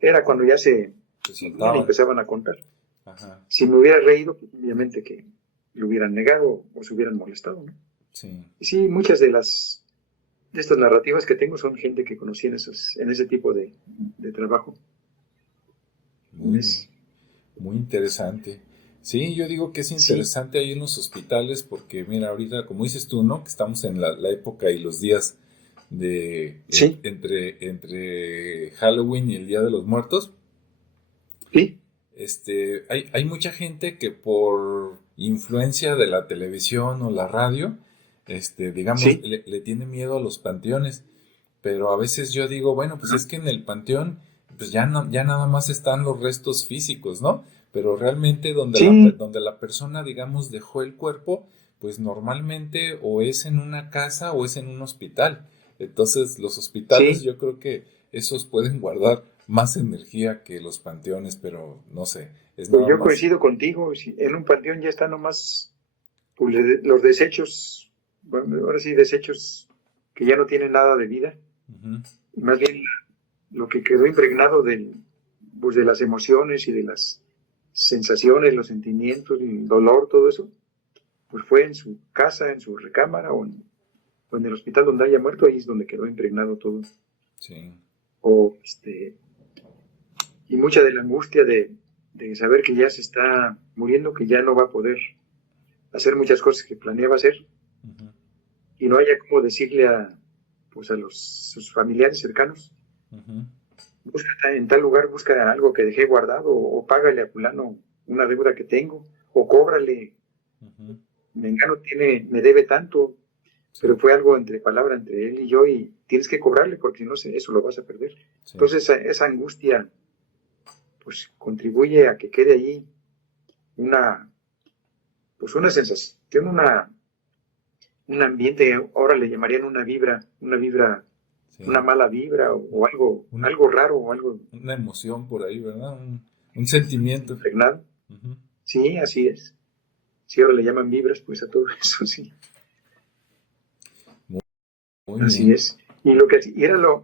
era cuando ya Se me soltaban. empezaban a contar. Ajá. Si me hubiera reído, pues, obviamente que lo hubieran negado o se hubieran molestado, ¿no? Sí. Y sí, muchas de estas narrativas que tengo son gente que conocí en ese tipo de trabajo. Muy, muy interesante. Sí, yo digo que es Sí, interesante ahí en los hospitales porque, mira, ahorita, como dices tú, ¿no? Que estamos en la época y los días sí, entre Halloween y el Día de los Muertos. sí, Hay mucha gente que por influencia de la televisión o la radio, digamos, sí, le tiene miedo a los panteones. Pero a veces yo digo, bueno, pues ajá, es que en el panteón, pues ya, no, ya nada más están los restos físicos, ¿no? Pero realmente sí, donde la persona, digamos, dejó el cuerpo, pues normalmente o es en una casa o es en un hospital. Entonces, los hospitales sí. yo creo que esos pueden guardar más energía que los panteones, pero no sé, es Pues nada yo más. coincido contigo. En un panteón ya están nomás pues, los desechos, bueno, ahora sí, desechos que ya no tienen nada de vida. Ujú, Más bien lo que quedó impregnado pues, de las emociones y de las sensaciones, los sentimientos, el dolor, todo eso, pues fue en su casa, en su recámara o en el hospital donde haya muerto, ahí es donde quedó impregnado todo. sí, O, y mucha de la angustia de saber que ya se está muriendo, que ya no va a poder hacer muchas cosas que planeaba hacer ujú, y no haya cómo decirle pues a sus familiares cercanos, ujú, busca en tal lugar, busca algo que dejé guardado o págale a fulano una deuda que tengo o cóbrale, ujú, Mengano me debe tanto, pero sí, fue algo entre palabra entre él y yo y tienes que cobrarle porque si no eso lo vas a perder. sí, Entonces esa angustia pues contribuye a que quede ahí una, pues una sensación, un ambiente, ahora le llamarían una vibra, una sí. mala vibra o Una, algo raro o algo una emoción por ahí, ¿verdad? Un sentimiento. impregnado. Ujú. Sí, así es. Si ahora le llaman vibras, pues a todo eso, sí. Muy, muy Así bien. es. Y lo que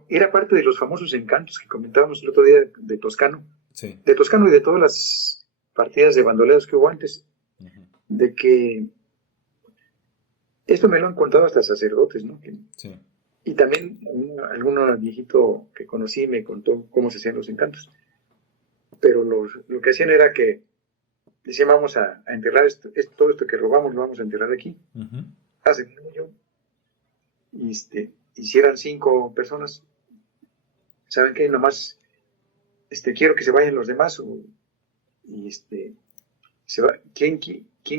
era parte de los famosos encantos que comentábamos el otro día de Toscano, Sí. y de todas las partidas de bandoleros que hubo antes, Ujú. de que esto me lo han contado hasta sacerdotes, ¿no? Sí. Y también algún viejito que conocí me contó cómo se hacían los encantos. Pero lo que hacían era que decían, vamos a enterrar todo esto que robamos, lo vamos a enterrar aquí. Ujú. Hacen un hoyo y hicieran 5 personas. ¿Saben qué? Nomás quiero que se vayan los demás y ¿quién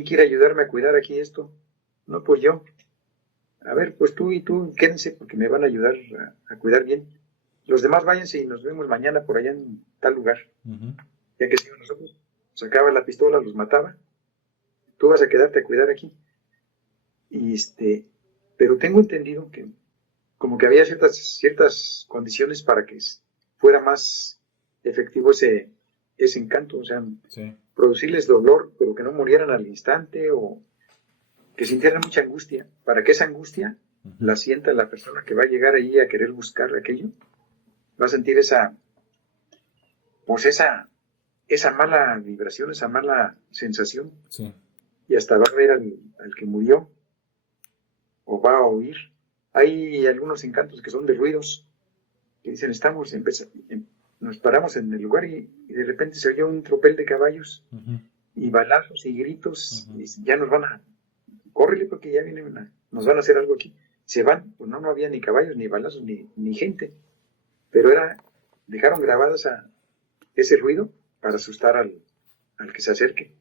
quiere ayudarme a cuidar aquí esto? No, pues yo. A ver, pues tú y tú quédense porque me van a ayudar a cuidar bien. Los demás váyanse y nos vemos mañana por allá en tal lugar. Ujú. Ya que siguen nosotros, sacaba la pistola, los mataba. Tú vas a quedarte a cuidar aquí. Y pero tengo entendido que como que había ciertas condiciones para que fuera más efectivo ese encanto, o sea, Sí. producirles dolor, pero que no murieran al instante o que sintieran mucha angustia, para que esa angustia Ujú. la sienta la persona que va a llegar ahí a querer buscar aquello, va a sentir pues esa mala vibración, esa mala sensación, Sí. y hasta va a ver al que murió o va a oír. Hay algunos encantos que son de ruidos, que dicen, nos paramos en el lugar y de repente se oye un tropel de caballos Ujú. y balazos y gritos, Ujú. y ya nos van córrele porque ya nos Sí. van a hacer algo aquí. Se van, pues no había ni caballos, ni balazos, ni gente, pero dejaron grabadas ese ruido para Sí. asustar al que se acerque.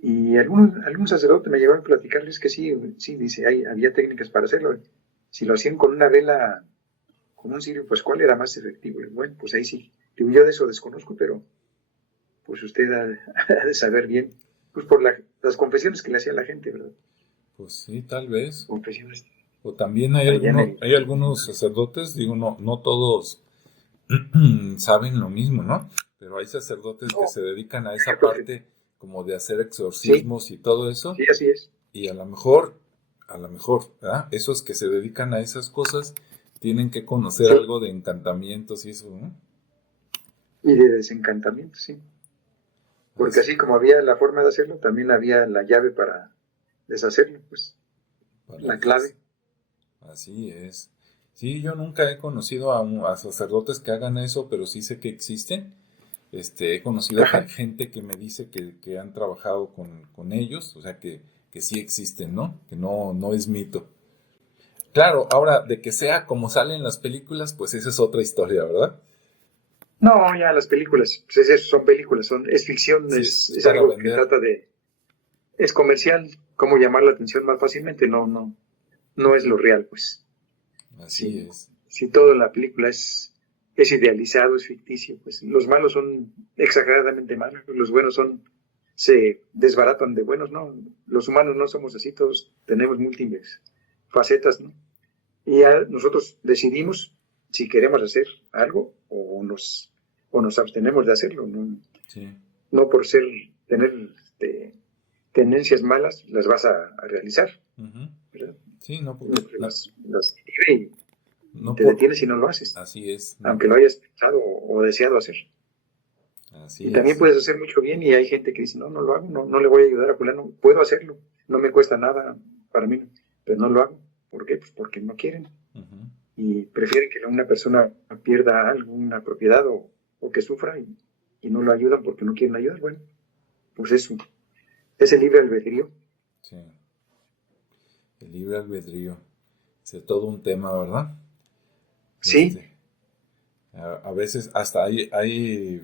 Y algún sacerdote me llevó a platicarles que sí, sí, dice, había técnicas para hacerlo. Si lo hacían con una vela, con un cirio pascual, era más efectivo. Bueno, pues ahí sí. Digo, yo de eso desconozco, pero pues usted ha de saber bien, pues por las confesiones que le hacía la gente, ¿verdad? Pues sí, tal vez. Confesiones O también allá en hay algunos sacerdotes, digo, no todos saben lo mismo, ¿no? Pero hay sacerdotes que No, se dedican a esa porque parte como de hacer sí, exorcismos y todo eso. sí, así es. Y a lo mejor, ¿verdad? Esos que se dedican a esas cosas tienen que conocer Sí, algo de encantamientos y eso, ¿no? y de desencantamiento, sí. Porque Así, así como había la forma de hacerlo, también había la llave para deshacerlo, pues, para la clave. así es. Sí, yo nunca he conocido a sacerdotes que hagan eso, pero sí sé que existen. He conocido Ajá, gente que me dice que han trabajado con ellos, o sea que sí existen, ¿no? Que no es mito. Claro, ahora, de que sea como salen las películas, pues esa es otra historia, ¿verdad? no, ya las películas, pues es eso, son películas, es ficción, Sí, es es para algo que vender. trata de, es comercial, cómo llamar la atención más fácilmente, no es lo real, pues. Así Si, es. si todo en la película es idealizado, es ficticio, pues los malos son exageradamente malos, los buenos se desbaratan de buenos, ¿no? Los humanos no somos así, todos tenemos múltiples facetas, ¿no? Y ya nosotros decidimos si queremos hacer algo o nos abstenemos de hacerlo, ¿no? Sí. No por tener tendencias malas las vas a realizar, Ujú. ¿verdad? Sí, no, Uno porque pues las vive y no te por detienes si no lo haces, así es, no, aunque lo hayas pensado o deseado hacer. Y así también es. puedes hacer mucho bien y hay gente que dice, no lo hago, no le voy a ayudar a fulano, puedo hacerlo, no me cuesta nada para mí, pero no lo hago. ¿Por qué? Pues porque no quieren Ujú. y prefieren que una persona pierda alguna propiedad o que sufra y no lo ayudan porque no quieren ayudar. Bueno, pues es el libre albedrío. Sí, el libre albedrío. Es todo un tema, ¿verdad? Sí, Este, a veces hasta hay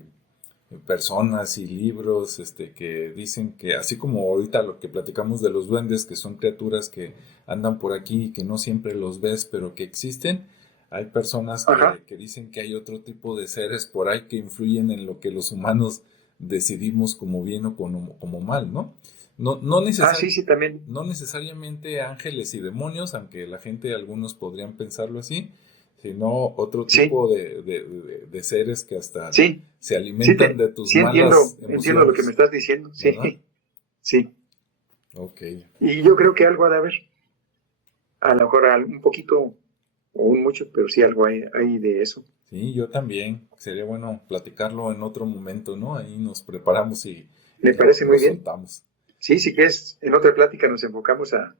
personas y libros que dicen que, así como ahorita lo que platicamos de los duendes, que son criaturas que andan por aquí y que no siempre los ves, pero que existen, hay personas ajá, que dicen que hay otro tipo de seres por ahí que influyen en lo que los humanos decidimos como bien o como mal, ¿no? No, no, sí, sí, también, no necesariamente ángeles y demonios, aunque la gente, algunos podrían pensarlo así, sino otro sí, tipo de seres que hasta sí, se alimentan de tus sí malas entiendo lo que me emociones, estás diciendo, sí, ¿verdad? sí. Ok. Y yo creo que algo ha de haber, a lo mejor un poquito o un mucho, pero sí algo hay de eso. Sí, yo también. Sería bueno platicarlo en otro momento, ¿no? Ahí nos preparamos Me y parece lo muy bien. soltamos. Sí, si quieres, en otra plática nos enfocamos a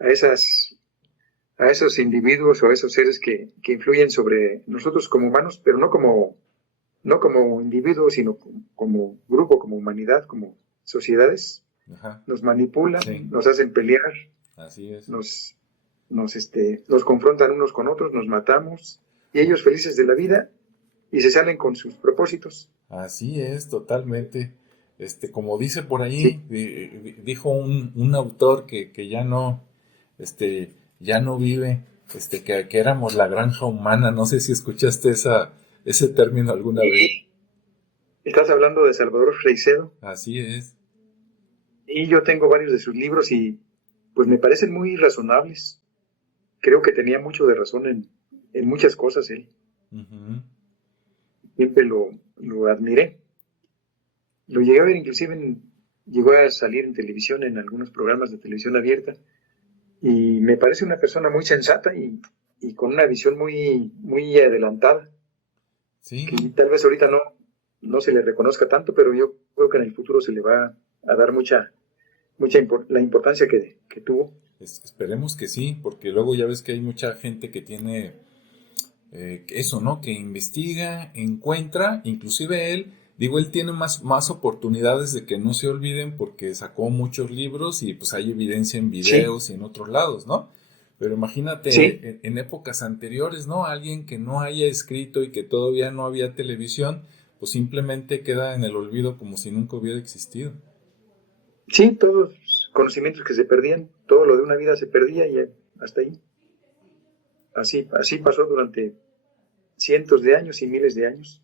esas, a esos individuos o a esos seres que influyen sobre nosotros como humanos, pero no como individuos, sino como grupo, como humanidad, como sociedades. Ajá. Nos manipulan, Sí, nos hacen pelear, así es. nos, nos confrontan unos con otros, nos matamos, y ellos felices de la vida y se salen con sus propósitos. Así es, totalmente. Como dice por Sí, ahí, dijo un autor que ya no vive, que éramos la granja humana. No sé si escuchaste ese término alguna vez. y estás hablando de Salvador Freixedo, Así es. y yo tengo varios de sus libros y pues me parecen muy razonables. Creo que tenía mucho de razón en muchas cosas él. Ujú. Siempre lo admiré. Lo llegué a ver inclusive llegó a salir en televisión, en algunos programas de televisión abierta, y me parece una persona muy sensata y con una visión muy adelantada, que Sí, tal vez ahorita no se le reconozca tanto, pero yo creo que en el futuro se le va a dar la importancia que tuvo. esperemos que sí, porque luego ya ves que hay mucha gente que tiene eso, ¿no? Que investiga, encuentra, inclusive él, digo, él tiene más oportunidades de que no se olviden porque sacó muchos libros y pues hay evidencia en Sí, videos y en otros lados, ¿no? Pero sí, imagínate en épocas anteriores, ¿no? Alguien que no haya escrito y que todavía no había televisión, pues simplemente queda en el olvido como si nunca hubiera existido. sí, todos los conocimientos que se perdían, todo lo de una vida se perdía y hasta ahí. Así pasó durante cientos de años y miles de años.